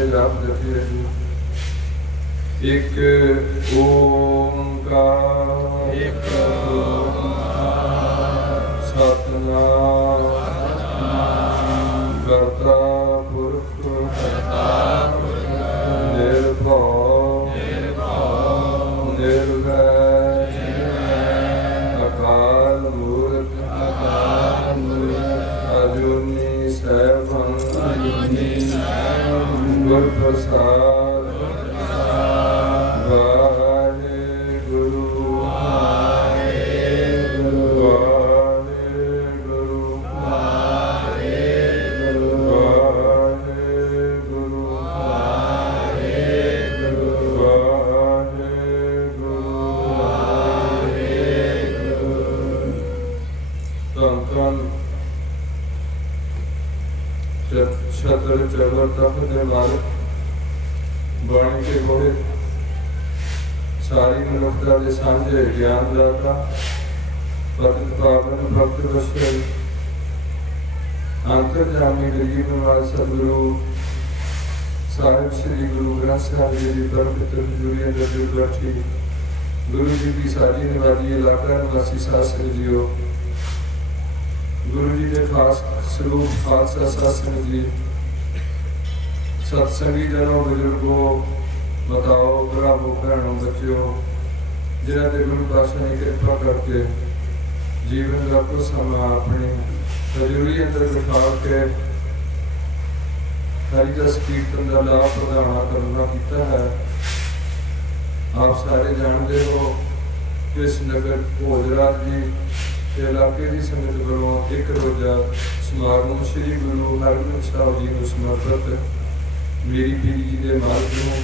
के जाप जपी रही। एक ओंकार सतनाम करता पुरख निर्भय निर्वैर अकाल मूर्त अजूनी सैभं गुर प्रसाद वाहेगुरु वाहेगुरु वाहेगुरु वाहेगुरु वाहेगुरु वाहेगुरु। धन धन छत्र चबर तख्त दे मालिक बाणी के गोहे सारी मनुष्यता के सांझे ज्ञानदाता पतित पावन भक्त वत्सल अंतर्जामी गरीब नवाज सतगुरु साहिब श्री गुरु ग्रंथ साहिब जी की परम पितर हजूरी अंदर दिल बैठी गुरु जी की सारी निवाजी इलाका निवासी सासर जियो गुरु जी के खास स्वरूप खालसा सासंग जी सत्संगी जनों बुजुर्गों बताओ भरावो भैनों बच्चों जिन्होंने गुरु पातशाह ने कृपा करके जीवन का कुछ समय अपनी हजूरी अंदर बिठा के हरिदास कीर्तन का लाभ प्रदान करना किया है। आप सारे जानते हो कि इस नगर भोजराज जी के इलाके की संगत वालों एक रोजा समागम श्री गुरु हरगोबिंद साहब जी को समर्पित मेरी पीढ़ी जी के मार्ग में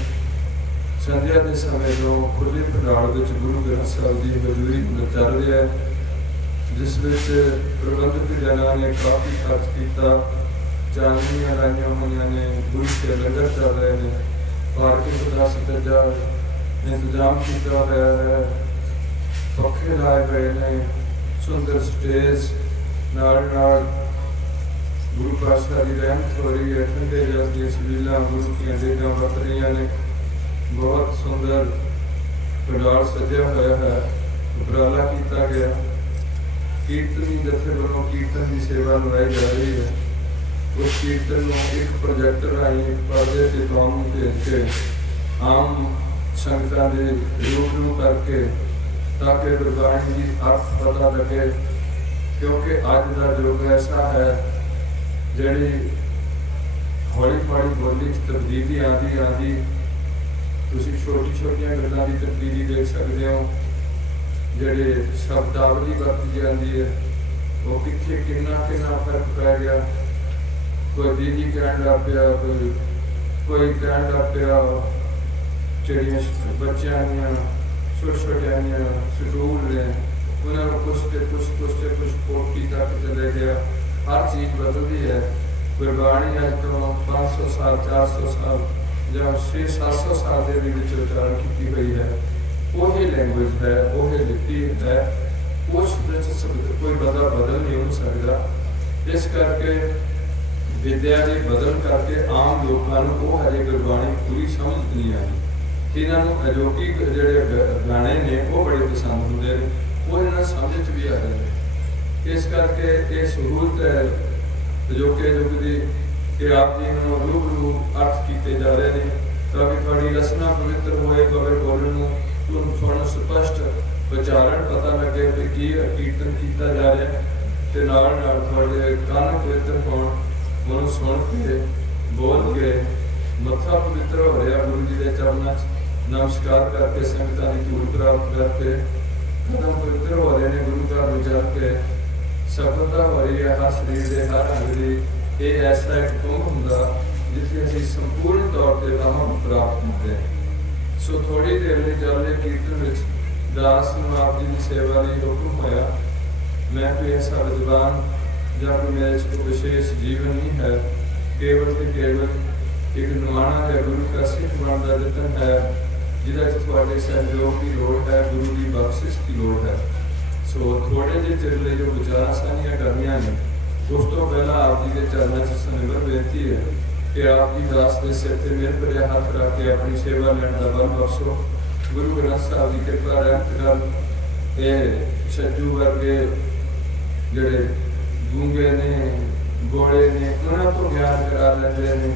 संध्या के समय तो खुले पंडाल गुरु ग्रंथ साहब जी हजूरी चल रहा है जिस प्रबंधक जना ने काफ़ी खर्च किया चांदियां लाइया हुई ने गुरु के लंगर चल रहे हैं पार्किंग का सजा इंतजाम किया हुआ है पखे लाए गए ने सुंदर स्टेज नाल नाल गुरु पातशाह की रहमत हो रही है ठंडे जल की सबीला गुरु की डेगा वरत रही ने बहुत सुंदर पंडाल सजा हुआ है उपराला किया गया कीर्तनी जथे वालों कीर्तन की सेवा निभाई जा रही है उस कीर्तन को एक प्रोजेक्टर राही पर्दे से कौम भेज के आम संगतां दे रूबरू करके ताकि गुरबाणी की अर्थ पता लगे क्योंकि अज का युग ऐसा है जिहड़ी हौली हौली बोली तब्दीली आती आती तुसीं छोटी छोटिया गल्लां की तब्दीली देख सकते हो जिहड़े शब्दावली वरती जाती है वो पिछे कितना कितना फर्क पै गया कोई दीदी कहन लग पिया कोई कहन लग पिया चिड़िया बच्चों छोटे छोटे स्कूल ने उन्होंने कुछ कोटी तक चले गया हर चीज़ बदलती है गुरबाणी अज तो 500 साल 400 साल या 600-700 साल के उच्चारण की हुई है वही लैंग्वेज है वही लिपि है उस कोई बंदा बदल नहीं हो सकता इस करके विद्या के बदल करके आम लोगों को हजे गुरबाणी पूरी समझ नहीं आई इन्होंने अजोकिक जोड़े गाने ने वो बड़े पसंद होंगे वो इन्होंने समझ भी आ रहे हैं इस करके ये सहूलत है अजोके युग की कि आप जी रूबरू अर्थ किए जा रहे हैं ताकि थोड़ी रचना पवित्र होए कवे बोलने थोड़ा स्पष्ट उच्चारण पता लगे कि कीर्तन किया जा रहा है तो नाल थोड़े कान पवित्र होने उन्होंने सुन के बोल के मत्था पवित्र हो रहा गुरु जी के चरणों नमस्कार करके संगतां की धूल प्राप्त करके कदम पवित्र हो रहे हैं गुरु घर में चल के सफलता हो रही है हर शरीर के हर अंग की ये ऐसा एक कुंभ होंगे जिसे असीं संपूर्ण तौर पर राह प्राप्त होते हैं सो थोड़ी देर लिए चल रहे कीर्तन में दास नूं आप जी की सेवा लिए हुक्म होया मैं कोई ऐसा विद्वान या कोई मेरे को विशेष जीवन नहीं है केवल के केवल एक नुआना है गुरु का सिख बनने का यतन है जिहदे थोड़े सहयोग की लोड़ है गुरु की बख्शिश की लोड़ है सो थोड़े जे चिर लिए जो विचार साझियां करनियां ने उस तो पहला आप जी के चरणों च सनिवर बेनती है कि आपकी दास के सिर पर मेरे भरिया हाथ रख के अपनी सेवा लैन का बल बख्शो। गुरु ग्रंथ साहब की कृपा रहमत नाल ये छज्जू वर्गे जिहड़े गूंगे ने गोले ने उन्होंने तो ज्ञान करा लेंदे ने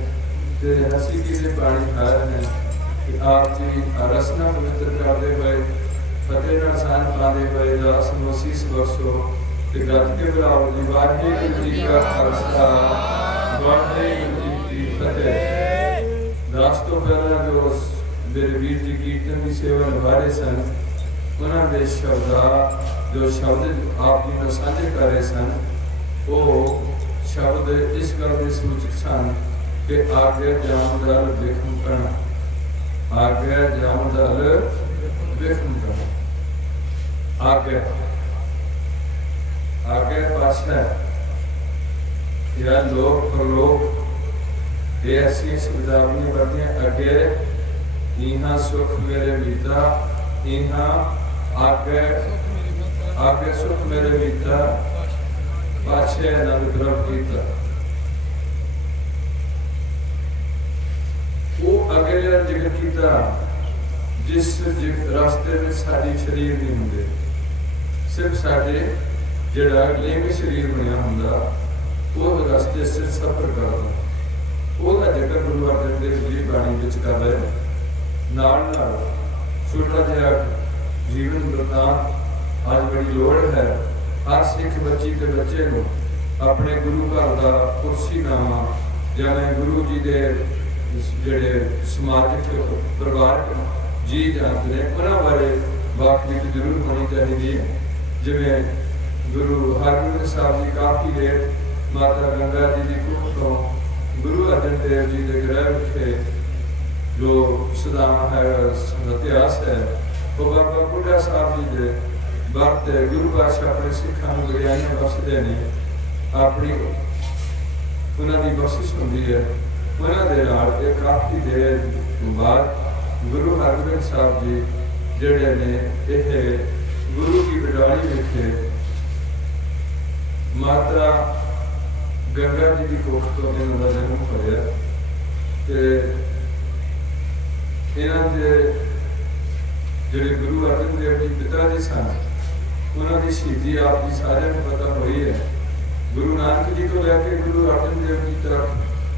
ते हसी की दे पानी खा रहे हैं कि आप जी रसना पवित्र करते हुए फतेह नाल सान पाते हुए दास नूं असीस बख्शो ते गज के बुलाओ जी। वाहिगुरू जी का खालसा वाहिगुरू जी की फतेह। दास तो पहला जो मेरे वीर जी कीर्तन की सेवा निभा रहे सन उन्होंने शब्दा जो शब्द आप जी को साझे कर रहे सन वो शब्द इस गल के सूचक सन कि आगे जामदल विखम करना, आगे जामदल विखम करना, आगे आगे पाछे या लोक परलोक ये ऐसी शब्दावली बढ़िया अगे यहाँ सुख मेरे बीता यहाँ आगे आगे सुख मेरे बीता पाछे आनंद प्रभ कीता। वो अगले जिक्र कीता जिस रास्ते में साड़ी शरीर नहीं होंगे, सिर्फ साढ़े जड़ा लिंग शरीर बनया होंदा वो रास्ते से सफर करदा वो जिक्र गुरु अर्जन देव जी बाणी विच कर रहे नाल नाल छोटा जिहा जीवन वृतांत आज बड़ी लोड़ है। हर सिख बच्ची के बच्चे को अपने गुरु घर का कुर्सीनामा जिवें गुरु जी के जिहड़े समाजिक परिवारक जी जानते हैं उन्होंने बारे वाकफियत जरूर होनी चाहिए है। जिवें गुरु हरगोबिंद साहब जी काफ़ी लेट माता गंगा जी की कुख तो गुरु अर्जन देव जी के गृह विखे जो सदामा है इतिहास है वो बाबा बुढ़ा साहब जी के वक्त गुरु पातशाह अपने सिखा गुरियाइयां बख्शते ने अपनी उन्होंने बख्शिश होंगी है उन्होंने काफ़ी देर बाद गुरु हरगोबिंद साहब जी जिहड़े ने यह गुरु की बिडाली विखे माता गंगा जी की कोख तो इन्हों जन्म होया इन्हों के जिहड़े गुरु अर्जन देव जी पिता जी सन उन्होंने शहीदी आप जी सारे पता हुई है। गुरु नानक जी को लैके गुरु अर्जन देव जी तक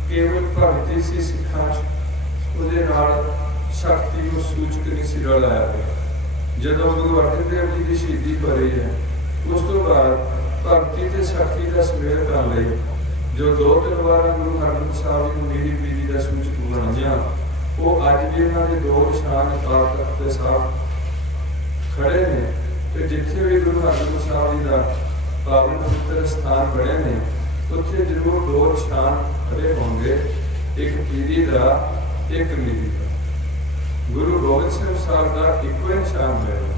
केवल भगती सी सिखा उहदे नाल शक्ति को सूचक नहीं सी रलाया गया। जदों गुरु अर्जन देव जी की शहीदी हो रही है उस तो बाद भगती ते शक्ति का समेल कर ले जो दो तलवारां गुरु हरगोबिंद साहब जी मेरी पीढ़ी का सूचक बनाइया वो अज भी उन्होंने दो निशान अकाल तख्त के साथ खड़े ने तो जिथे भी गुरु हरगोबिंद साहब जी का पावन पवित्र स्थान बने ने उत्थे जरूर दो निशान खड़े होंगे, एक पीढ़ी का एक मीरी का। गुरु गोबिंद सिंह साहब का एक निशान मिलेगा,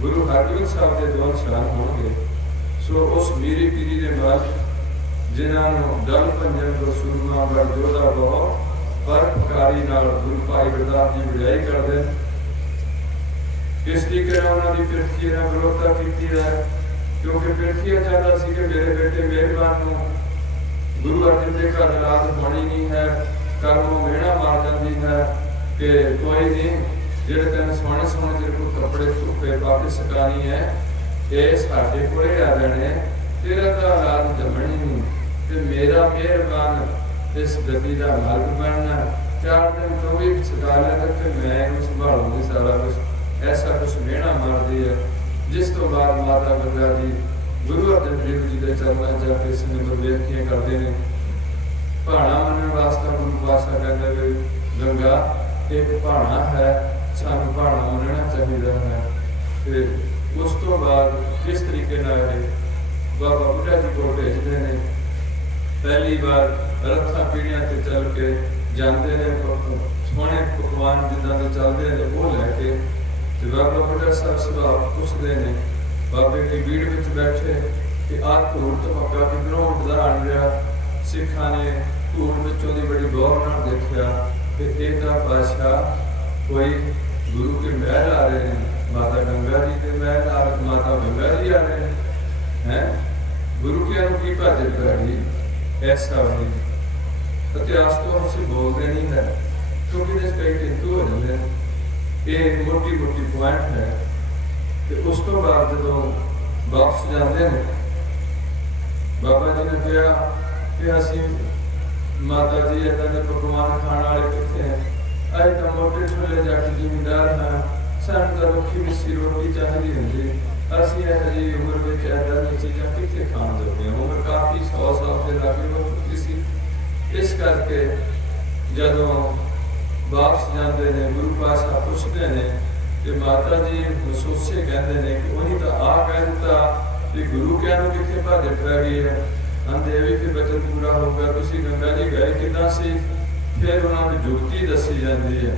गुरु हरगोबिंद साहब के दो निशान होंगे। सो उस मीरी पीढ़ी के बाद जिन्होंने दल पंजन को सुरमा पर जोधा बहुत परोपकारी गुरु भाई गुरदास जी वडियाई करते किस तरीके उन्होंने पिरथी ने विरोधता की है क्योंकि पिरथी चाहता सी कि मेरे बेटे मेहरबान गुरु अर्जन के घर रात होनी नहीं है, कर्मों मेहना मार जाती है कि कोई नहीं जो तेन सोने सोने तेरे को कपड़े धुप्पे पा के सकानी है ये साढ़े को आ जाने तेरा तो औलाद जमनी नहीं तो मेरा मेहरबान इस गति का मार्ग बनना 4 दिन तो भी सका लें तो मैं संभालूंगी सारा कुछ ऐसा कुछ मेहना मारती है। जिस तो बाद माता गंगा जी गुरु अर्जन देव जी के चरणों जाके सिमर बेनतियां करते हैं। भाणा मनने वास्ते गुरु पातशाह कहते हुए गंगा एक भाणा है सानू भाणा मनना चाहिए है। फिर उस तो बाद किस तरीके बाबा बुढ़ा जी को भेजते हैं। पहली बार रथा पीढ़ियां से चल के जाते हैं सोने पकवान जिदा के चलते हैं वो लैके बाबा बुढ़ा साहब सुभाव पुछते हैं बाबे की भीड़ में बैठे कि आ धूड़ धमाका किधरों उठता आन रहा। सिखा ने धूड़ विचों की बड़ी गौर न देखा कि एक पातशाह कोई गुरु के महल आ रहे हैं, माता गंगा जी के महल आ माता गंगा जी आ रहे हैं गुरु के अनुकी भाजन करी ऐसा नहीं इतिहास तो ਅਸੀਂ ਬੋਲਦੇ ਨਹੀਂ ਹੈ ਕਿਉਂਕਿ ਇਹਦੇ ਕਈ ਕਿੰਤੂ ਹੋ ਜਾਂਦੇ ਨੇ। ਇਹ ਮੋਟੀ ਮੋਟੀ ਪੁਆਇੰਟ ਹੈ। ਤੇ ਉਸ ਤੋਂ ਬਾਅਦ ਜਦੋਂ ਵਾਪਸ ਜਾਂਦੇ ਨੇ ਬਾਬਾ ਜੀ ਨੇ ਕਿਹਾ ਕਿ ਅਸੀਂ ਮਾਤਾ ਜੀ ਇੱਦਾਂ ਦੇ ਪਕਵਾਨ ਖਾਣ ਵਾਲੇ ਕਿੱਥੇ ਹੈ, ਅਸੀਂ ਤਾਂ ਮੋਟੇ ਛੋਲੇ ਜੱਟ ਜ਼ਿਮੀਂਦਾਰ ਹਾਂ, ਸਾਨੂੰ ਤਾਂ ਰੁੱਖੀ ਮਿੱਸੀ ਰੋਟੀ ਚਾਹੀਦੀ ਹੁੰਦੀ, ਅਸੀਂ ਇਹੋ ਜਿਹੀ ਉਮਰ ਵਿੱਚ ਇੱਦਾਂ ਦੀਆਂ ਚੀਜ਼ਾਂ ਕਿੱਥੇ ਖਾਣ ਜੋਗੇ। ਉਮਰ ਕਾਫੀ 100 ਸਾਲ ਦੇ ਲਾਗੇ ਹੋ ਚੁੱਕੀ ਸੀ। ਇਸ ਕਰਕੇ ਜਦੋਂ ਵਾਪਸ ਜਾਂਦੇ ਨੇ ਗੁਰੂ ਪਾਤਸ਼ਾਹ ਪੁੱਛਦੇ ਨੇ ਕਿ ਮਾਤਾ ਜੀ ਮਹਿਸੂਸੇ ਕਹਿੰਦੇ ਨੇ ਕਿ ਉਹਨੇ ਤਾਂ ਆਹ ਕਹਿ ਦਿੱਤਾ ਕਿ ਗੁਰੂ ਕਹਿਣ ਨੂੰ ਕਿੱਥੇ ਭੱਜ ਪੈ ਗਈ ਹੈ, ਆਂਦੇ ਵੀ ਫਿਰ ਬਚਨ ਪੂਰਾ ਹੋ ਗਿਆ, ਤੁਸੀਂ ਗੰਗਾ ਜੀ ਗਏ ਕਿੱਦਾਂ ਸੀ। ਫਿਰ ਉਹਨਾਂ ਦੀ ਜੁਗਤੀ ਦੱਸੀ ਜਾਂਦੀ ਹੈ।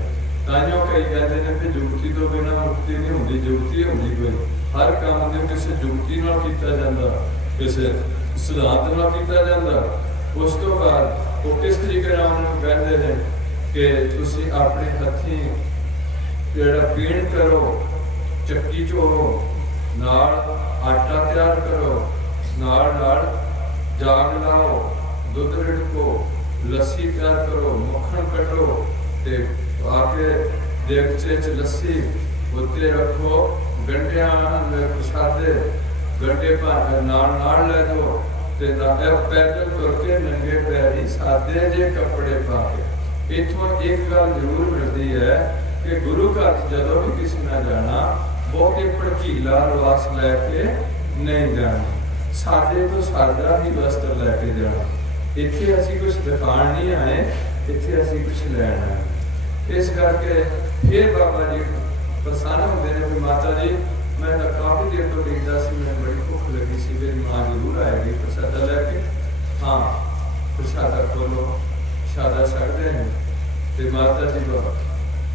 ਤਾਂਿਓ ਕਈ ਕਹਿੰਦੇ ਨੇ ਕਿ ਜੁਗਤੀ ਤੋਂ ਬਿਨਾਂ ਮੁਕਤੀ ਨਹੀਂ ਹੁੰਦੀ, ਜੁਗਤੀ ਹੁੰਦੀ ਕੋਈ ਹਰ ਕੰਮ ਨੂੰ ਕਿਸੇ ਜੁਗਤੀ ਨਾਲ ਕੀਤਾ ਜਾਂਦਾ, ਕਿਸੇ ਸਿਧਾਂਤ ਨਾਲ ਕੀਤਾ ਜਾਂਦਾ। ਉਸ ਤੋਂ ਬਾਅਦ ਉਹ ਕਿਸ ਤਰੀਕੇ ਨਾਲ ਉਹਨਾਂ ਨੂੰ ਕਹਿੰਦੇ ਨੇ ਕਿ ਤੁਸੀਂ ਆਪਣੇ ਹੱਥੀਂ ਜਿਹੜਾ ਪੀਣ ਕਰੋ, ਚੱਕੀ ਝੋਰੋ, ਨਾਲ ਆਟਾ ਤਿਆਰ ਕਰੋ, ਨਾਲ ਨਾਲ ਜਾਗ ਲਾਓ, ਦੁੱਧ ਰਿੜਕੋ, ਲੱਸੀ ਤਿਆਰ ਕਰੋ, ਮੱਖਣ ਕੱਢੋ ਤੇ ਆ ਕੇ ਦੇਗਚੇ 'ਚ ਲੱਸੀ ਉੱਤੇ ਰੱਖੋ, ਗੰਢਿਆਂ ਦੇ ਪ੍ਰਸ਼ਾਦੇ ਗੰਢੇ ਨਾਲ ਨਾਲ ਲੈ ਜਾਓ ਤੇ ਪੈਦਲ ਤੁਰ ਕੇ ਨੰਗੇ ਪੈਰੀ ਸਾਦੇ ਜੇ ਕੱਪੜੇ ਪਾ ਕੇ। ਇੱਥੋਂ ਇੱਕ ਗੱਲ ਜ਼ਰੂਰ ਮਿਲਦੀ ਹੈ ਕਿ ਗੁਰੂ ਘਰ ਜਦੋਂ ਵੀ ਕਿਸੇ ਨਾਲ ਜਾਣਾ ਬਹੁਤੇ ਭੜਕੀਲਾ ਲਿਬਾਸ ਲੈ ਕੇ ਨਹੀਂ ਜਾਣਾ, ਸਾਡੇ ਤੋਂ ਸਾਦਾ ਹੀ ਵਸਤਰ ਲੈ ਕੇ ਜਾਣਾ। ਇੱਥੇ ਅਸੀਂ ਕੁਛ ਦਿਖਾਣ ਨਹੀਂ ਆਏ, ਇੱਥੇ ਅਸੀਂ ਕੁਛ ਲੈਣ ਆਏ। ਇਸ ਕਰਕੇ ਫਿਰ ਬਾਬਾ ਜੀ ਪ੍ਰਸੰਨ ਹੁੰਦੇ ਨੇ ਕਿ ਮਾਤਾ ਜੀ ਮੈਂ ਤਾਂ ਕਾਫੀ ਦੇਰ ਤੋਂ ਦੇਖਦਾ ਸੀ, ਮੈਨੂੰ ਬੜੀ ਭੁੱਖ ਲੱਗੀ ਸੀ, ਮੇਰੀ ਮਾਂ ਜ਼ਰੂਰ ਆਏਗੀ ਪ੍ਰਸ਼ਾਦਾ ਲੈ ਕੇ। ਹਾਂ ਪ੍ਰਸ਼ਾਦਾ ਖੋਲੋ, ਪ੍ਰਸ਼ਾਦਾ ਛਕਦੇ ਨੇ ਤੇ ਮਾਤਾ ਜੀ